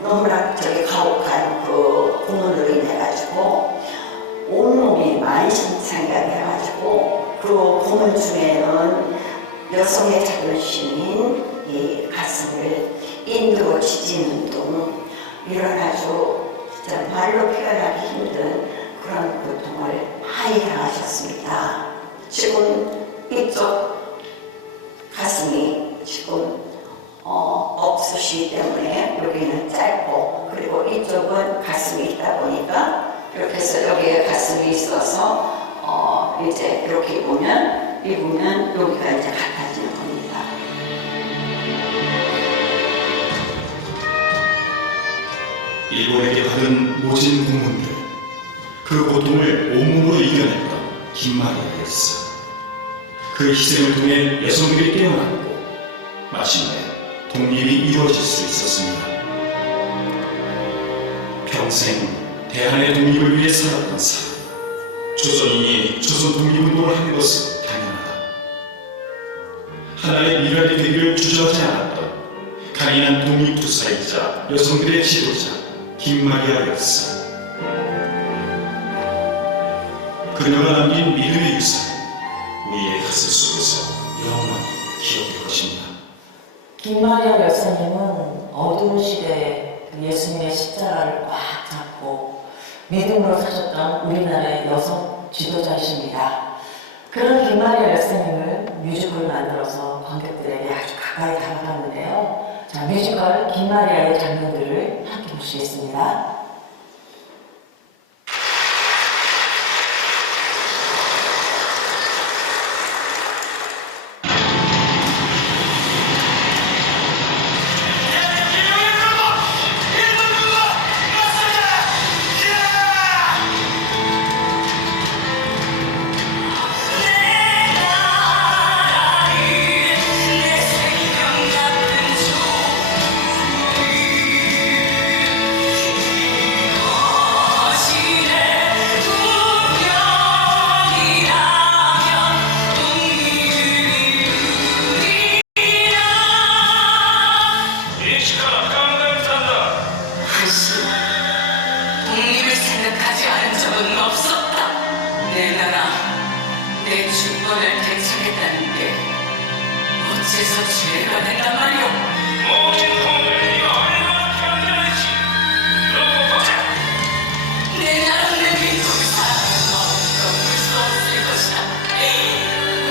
너무나 저기 가혹한 그 고문으로 인해 가지고 온몸이 만신창이가 돼가지고 그 고문 중에는 여성의 자존심인 이 가슴을 인도 지진운동 이런 아주 진짜 말로 표현하기 힘든 그런 고통을 많이 당하셨습니다. 지금 이쪽 가슴이 지금 없으시기 때문에 여기는 짧고, 그리고 이쪽은 가슴이 있다 보니까 이렇게 해서 여기에 가슴이 있어서 이제 이렇게 입으면 여기가 이제 같아지는 겁니다. 일본에게 받은 모진 고문들, 그 고통을 온몸으로 이겨냈던 김마리아 열사. 그 희생을 통해 여성들이 깨어났고 마침내 독립이 이루어질 수 있었습니다. 평생 대한의 독립을 위해 살았던 사람, 조선인이 조선 독립운동을 하는 것은 당연하다. 하나의 미랄이 되기를 주저하지 않았던 강인한 독립투사이자 여성들의 지도자 김마리아 열사. 그녀가 남긴 믿음의 유산, 우리의 가슴 속에서 영원히 기억될 것입니다. 김마리아 열사님은 어두운 시대에 예수님의 십자가를 꽉 잡고 믿음으로 사셨던 우리나라의 여성 지도자이십니다. 그런 김마리아 여사님을 뮤지컬을 만들어서 관객들에게 아주 가까이 다가갔는데요. 자, 뮤지컬 김마리아의 장면들을 함께 보시겠습니다. 독립을 생각하지 않은 적은 없었다. 내 나라, 내 주권을 되찾겠다는 게 어째서 죄가 된단 말이오. 모든 공들을 네가 얼마나 편들었지. 그러고 보자. 내 나라, 내 민족을 사랑하는 마음으로 볼 수 없을 것이다.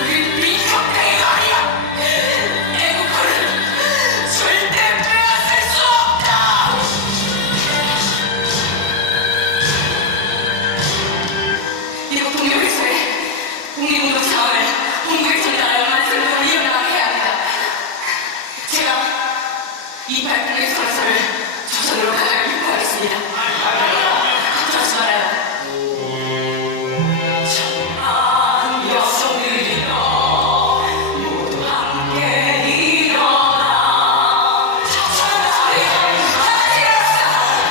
우린 민족대가 아니야. 애국권을 절대 빼앗을 수 없다. 미국 독립회사의 독립운동 상황을 본국의 전달하여 만세로 이어나가게 해야 합니다. 제가 이 발표의 선서를 조선으로 가져갈 요구하겠습니다. 걱정하지 말아요. 천만 여성들이여 모두 함께 일어나.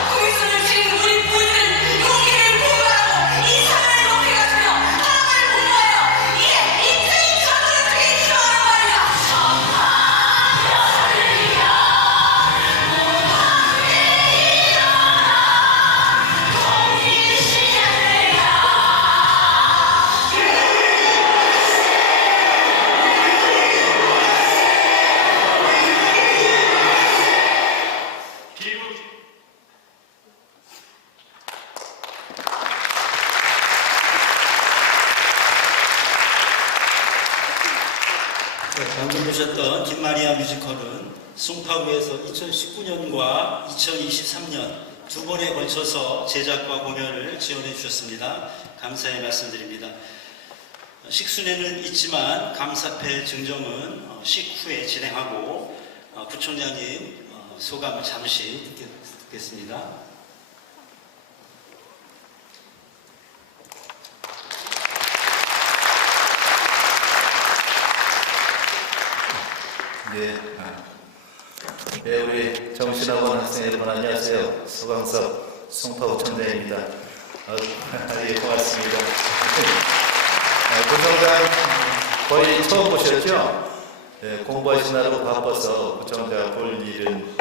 거기서는 지금 우리 부인은 용기를 보호하고 이상을 높여가며 하나님을 공부하여 이에 인생이 전도적인 희망을 말이야. 천만 여성들이여 모두 함께 일어나. 독립 시작되라. 방금 보셨던 김마리아 뮤지컬은 송파구에서 2019년과 2023년 두 번에 걸쳐서 제작과 공연을 지원해 주셨습니다. 감사의 말씀드립니다. 식순회는 있지만 감사패 증정은 식후에 진행하고 부총장님 소감을 잠시 듣겠습니다. 네, 우리 정신학원 학생 여러분 안녕하세요. 서광섭 송파구 청장입니다. 예, 고맙습니다. 부총장 거의 처음 보셨죠? 공부하시느라고 바빠서 부총장 볼 일은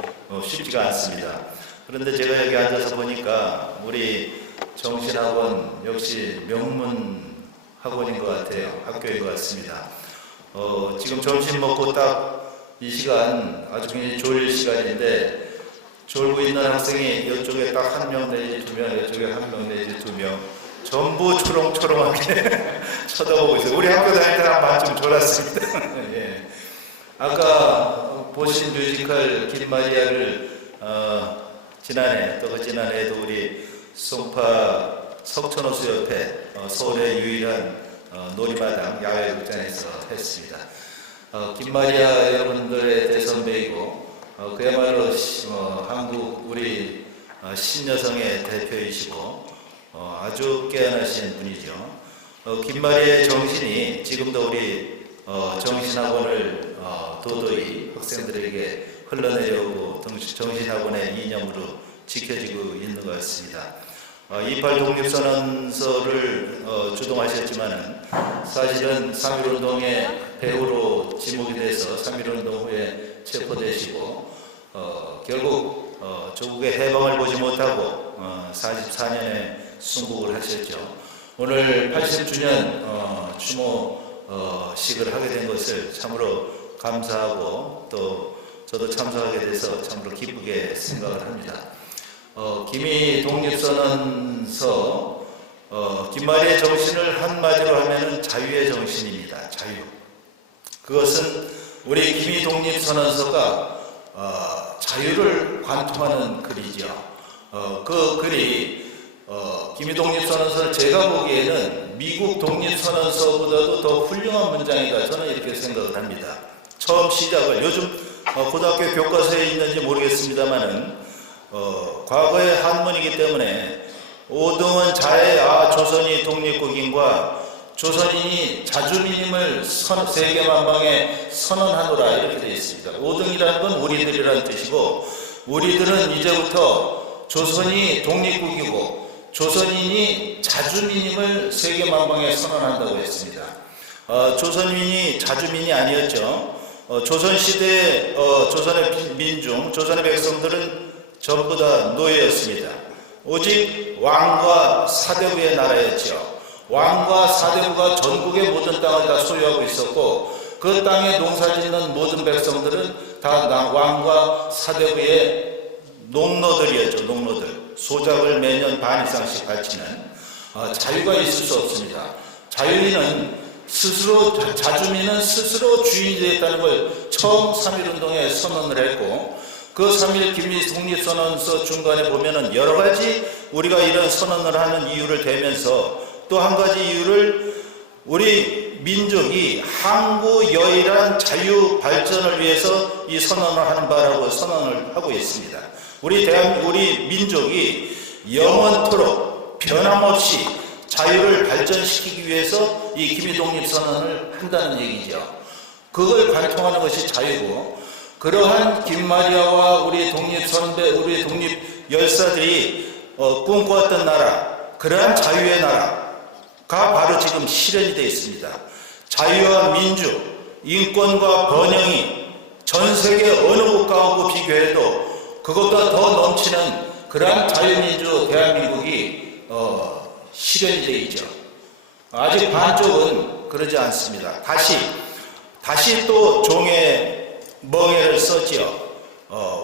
쉽지가 않습니다. 그런데 제가 여기 앉아서 보니까 우리 정신학원 역시 명문 학원인 것 같아요. 학교인 것 같습니다. 지금 점심 먹고 딱 이 시간 아주 굉장히 졸릴 시간인데 졸고 있는 학생이 이쪽에 딱 한 명 내지 두 명, 이쪽에 한 명 내지 두 명 전부 초롱초롱하게 쳐다보고 있어요. 우리 학교 다닐 때 한 반쯤 졸았습니다. 예. 아까 보신 뮤지컬 김마리아를 지난해 또 그 지난해에도 우리 송파 석천호수협회 서울의 유일한 놀이마당 야외극장에서 했습니다. 김마리아 여러분들의 대선배이고 그야말로 한국 우리 신여성의 대표이시고 아주 깨어나신 분이죠. 김마리아의 정신이 지금도 우리 정신학원을 도도히 학생들에게 흘러내려오고 정신학원의 이념으로 지켜지고 있는 것 같습니다. 28 독립선언서를 주동하셨지만은 사실은 3.1운동의 배후로 지목이 돼서 3.1운동 후에 체포되시고 결국 조국의 해방을 보지 못하고 44년에 순국을 하셨죠. 오늘 80주년 추모식을 하게 된 것을 참으로 감사하고 또 저도 참석하게 돼서 참으로 기쁘게 생각을 합니다. 기미 독립선언서 김마리아의 정신을 한마디로 하면은 자유의 정신입니다. 자유. 그것은 우리 김희 독립선언서가 자유를 관통하는 글이죠. 그 글이 김희 독립선언서를 제가 보기에는 미국 독립선언서보다도 더 훌륭한 문장이다, 저는 이렇게 생각을 합니다. 처음 시작을, 요즘 고등학교 교과서에 있는지 모르겠습니다만은 과거의 한문이기 때문에 오등원 자의 조선이 독립국인과 조선인이 자주민임을 세계만방에 선언하노라, 이렇게 되어 있습니다. 오등이라는 건 우리들이라는 뜻이고, 우리들은 이제부터 조선이 독립국이고 조선인이 자주민임을 세계만방에 선언한다고 했습니다. 조선인이 자주민이 아니었죠. 조선시대의 조선의 민중, 조선의 백성들은 전부 다 노예였습니다. 오직 왕과 사대부의 나라였죠. 왕과 사대부가 전국의 모든 땅을 다 소유하고 있었고, 그 땅에 농사짓는 모든 백성들은 다 왕과 사대부의 농노들이었죠. 농노들. 소작을 매년 반 이상씩 바치는 자유가 있을 수 없습니다. 자유인은 스스로, 자주민은 스스로 주인이 되었다는 걸 처음 3.1운동에 선언을 했고, 그 3.1 김미 독립선언서 중간에 보면은 여러 가지 우리가 이런 선언을 하는 이유를 대면서 또 한 가지 이유를 우리 민족이 항구 여일한 자유 발전을 위해서 이 선언을 하는 바라고 선언을 하고 있습니다. 우리 민족이 영원토록 변함없이 자유를 발전시키기 위해서 이 김미 독립선언을 한다는 얘기죠. 그걸 관통하는 것이 자유고, 그러한 김마리아와 우리 독립선배, 우리 독립열사들이 꿈꿔왔던 나라, 그러한 자유의 나라가 바로 지금 실현이 되어 있습니다. 자유와 민주, 인권과 번영이 전 세계 어느 국가하고 비교해도 그것보다 더 넘치는 그러한 자유민주 대한민국이 실현이 되어 있죠. 아직 반쪽은 그러지 않습니다. 다시 또 종의 멍에를 썼지요.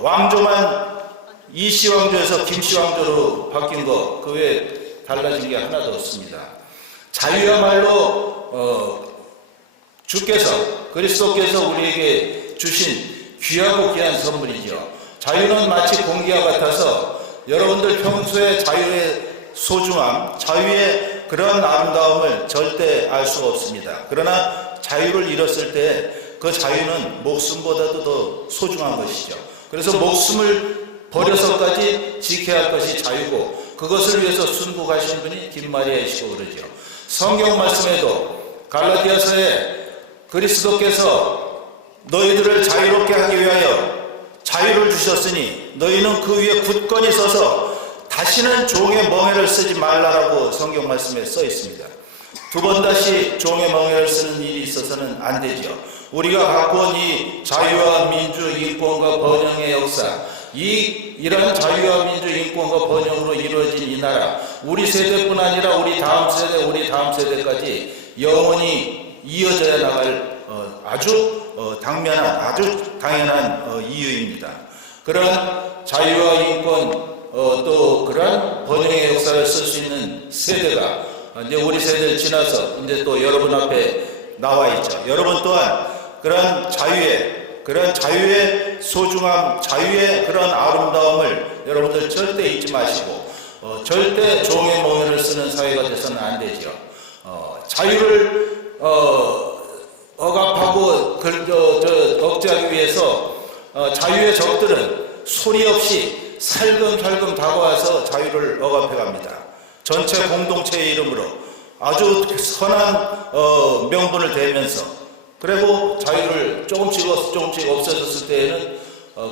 왕조만 이씨왕조에서 김씨왕조로 바뀐 거, 그 외에 달라진 게 하나도 없습니다. 자유야말로 주께서, 그리스도께서 우리에게 주신 귀하고 귀한 선물이죠. 자유는 마치 공기와 같아서 여러분들 평소에 자유의 소중함, 자유의 그런 아름다움을 절대 알 수가 없습니다. 그러나 자유를 잃었을 때 그 자유는 목숨보다도 더 소중한 것이죠. 그래서 목숨을 버려서까지 지켜야 할 것이 자유고, 그것을 위해서 순국하신 분이 김마리아이시고 그러죠. 성경 말씀에도 갈라디아서에 그리스도께서 너희들을 자유롭게 하기 위하여 자유를 주셨으니 너희는 그 위에 굳건히 서서 다시는 종의 멍에를 쓰지 말라라고 성경 말씀에 써 있습니다. 두 번 다시 종의 멍에를 쓰는 일이 있어서는 안 되죠. 우리가 갖고 온 이 자유와 민주, 인권과 번영의 역사, 이런 자유와 민주, 인권과 번영으로 이루어진 이 나라, 우리 세대뿐 아니라 우리 다음 세대까지 영원히 이어져야 나갈 아주 당연한 이유입니다. 그런 자유와 인권, 또 그런 번영의 역사를 쓸 수 있는 세대가 이제 우리 세대를 지나서 이제 또 여러분 앞에 나와 있죠. 여러분 또한 그런 자유의 소중함, 자유의 그런 아름다움을 여러분들 절대 잊지 마시고, 절대 종의 멍에를 쓰는 사회가 돼서는 안 되죠. 자유를 억압하고 억제하기 위해서 자유의 적들은 소리 없이 살금살금 다가와서 자유를 억압해 갑니다. 전체 공동체의 이름으로 아주 선한 명분을 대면서, 그리고 자유를 조금씩 없어졌을 때에는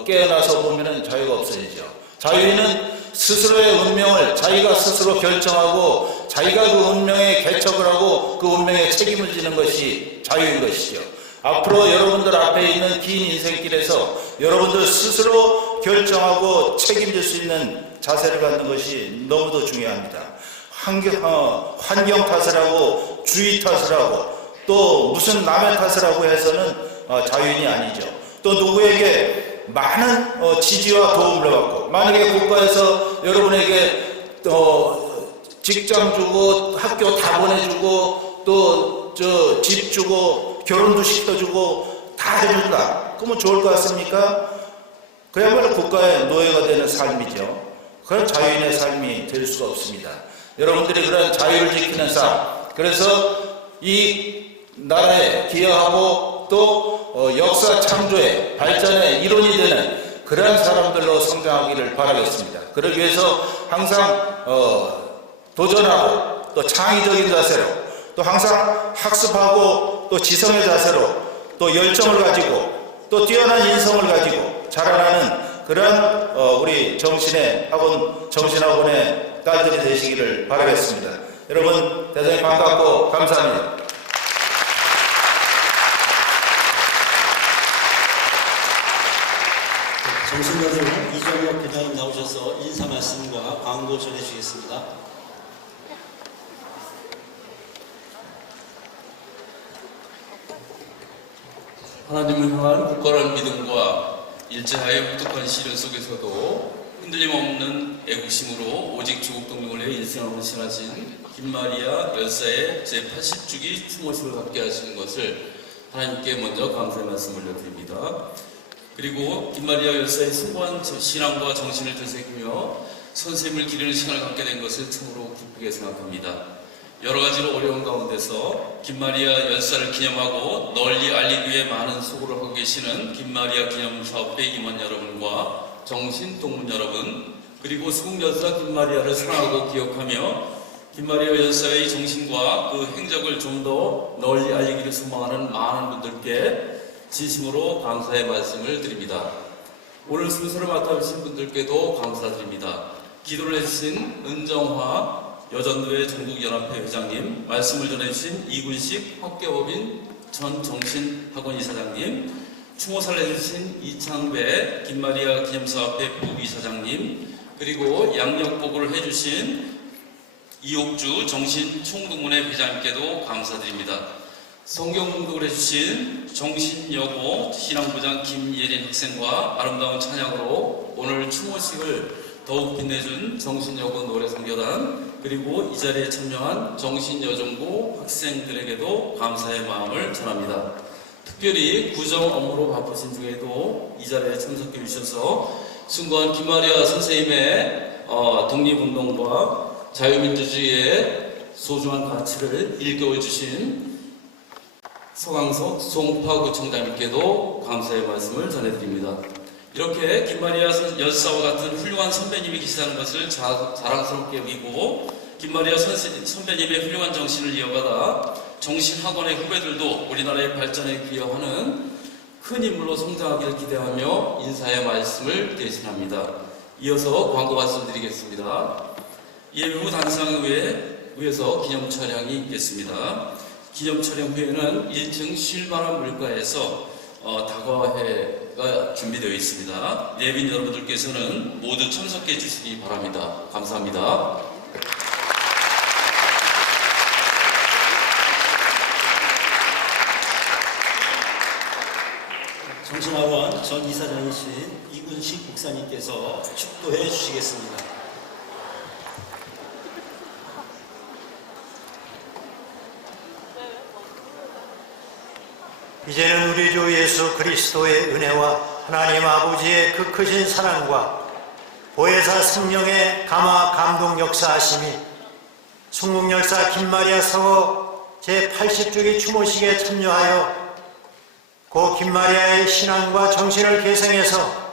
깨어나서 보면은 자유가 없어지죠. 자유인은 스스로의 운명을 자기가 스스로 결정하고 자기가 그 운명에 개척을 하고 그 운명에 책임을 지는 것이 자유인 것이죠. 앞으로 여러분들 앞에 있는 긴 인생길에서 여러분들 스스로 결정하고 책임질 수 있는 자세를 갖는 것이 너무도 중요합니다. 환경 탓을 하고 주의 탓을 하고 또 무슨 남의 탓을 하고 해서는 자유인이 아니죠. 또 누구에게 많은 지지와 도움을 받고, 만약에 국가에서 여러분에게 직장 주고 학교 다 보내주고 또 저 집 주고 결혼도 시켜주고 다 해준다. 그러면 좋을 것 같습니까? 그야말로 국가의 노예가 되는 삶이죠. 그런 자유인의 삶이 될 수가 없습니다. 여러분들이 그런 자유를 지키는 삶, 그래서 이 나라에 기여하고 또 역사 창조의 발전의 일원이 되는 그러한 사람들로 성장하기를 바라겠습니다. 그러기 위해서 항상 도전하고 또 창의적인 자세로 또 항상 학습하고 또 지성의 자세로 또 열정을 가지고 또 뛰어난 인성을 가지고 자라나는 그런 우리 정신학원의 딸들이 되시기를 바라겠습니다. 여러분 대단히 반갑고 감사합니다. 정신여중 이종혁 회장님 나오셔서 인사 말씀과 광고 전해주시겠습니다. 하나님을 향한 굳건한 믿음과 일제하여 혹독한 시련 속에서도 흔들림 없는 애국심으로 오직 조국 독립을 위해 일생을 헌신하신 김마리아 열사의 제80주기 추모식을 갖게 하시는 것을 하나님께 먼저 감사의 말씀을 올려드립니다. 그리고 김마리아 열사의 숭고한 신앙과 정신을 되새기며 선생님을 기리는 시간을 갖게 된 것을 참으로 기쁘게 생각합니다. 여러 가지로 어려운 가운데서 김마리아 열사를 기념하고 널리 알리기 위해 많은 수고를 하고 계시는 김마리아 기념사업회 임원 여러분과 정신동문 여러분, 그리고 수국열사 김마리아를 사랑하고 기억하며 김마리아 열사의 정신과 그 행적을 좀 더 널리 알리기를 소망하는 많은 분들께 진심으로 감사의 말씀을 드립니다. 오늘 순서를 맡아주신 분들께도 감사드립니다. 기도를 해주신 은정화 여전도회 전국연합회 회장님, 말씀을 전해주신 이군식 학교법인 전 정신학원 이사장님, 추모사를 해주신 이창배 김마리아 기념사업회 부이사장님, 그리고 양력보고를 해주신 이옥주 정신총동문회 회장님께도 감사드립니다. 성경 공독을 해주신 정신여고 신앙부장 김예린 학생과 아름다운 찬양으로 오늘 추모식을 더욱 빛내준 정신여고 노래성교단, 그리고 이 자리에 참여한 정신여중고 학생들에게도 감사의 마음을 전합니다. 특별히 구정 업무로 바쁘신 중에도 이 자리에 참석해 주셔서 숭고한 김마리아 선생님의 독립운동과 자유민주주의의 소중한 가치를 일깨워 주신 서강석 송파구청장님께도 감사의 말씀을 전해드립니다. 이렇게 김마리아 열사와 같은 훌륭한 선배님이 계시다는 것을 자랑스럽게 여기고 김마리아 선배님의 훌륭한 정신을 이어받아 정신학원의 후배들도 우리나라의 발전에 기여하는 큰 인물로 성장하기를 기대하며 인사의 말씀을 대신합니다. 이어서 광고 말씀드리겠습니다. 예배 후 단상을 위해서 기념 촬영이 있겠습니다. 기념 촬영 후에는 1층 쉴만한 물가에서 다과회가 준비되어 있습니다. 예빈 여러분들께서는 모두 참석해 주시기 바랍니다. 감사합니다. 정신학원 전 이사장이신 이군식 목사님께서 축도해 주시겠습니다. 이제는 우리 주 예수 그리스도의 은혜와 하나님 아버지의 그 크신 사랑과 보혜사 성령의 감화 감동 역사하심이 순국열사 김마리아 서거 제80주기 추모식에 참여하여 고 김마리아의 신앙과 정신을 계승해서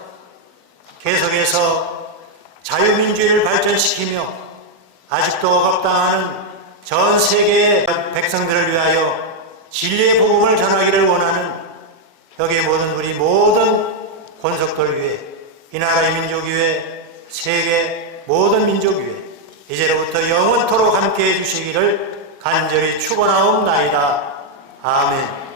계속해서 자유민주주의를 발전시키며 아직도 억압당하는 전 세계의 백성들을 위하여 진리의 복음을 전하기를 원하는 여기에 모든 우리 모든 권속들 위해 이 나라의 민족 위해 세계 모든 민족 위해 이제로부터 영원토록 함께해 주시기를 간절히 축원하옵나이다. 아멘.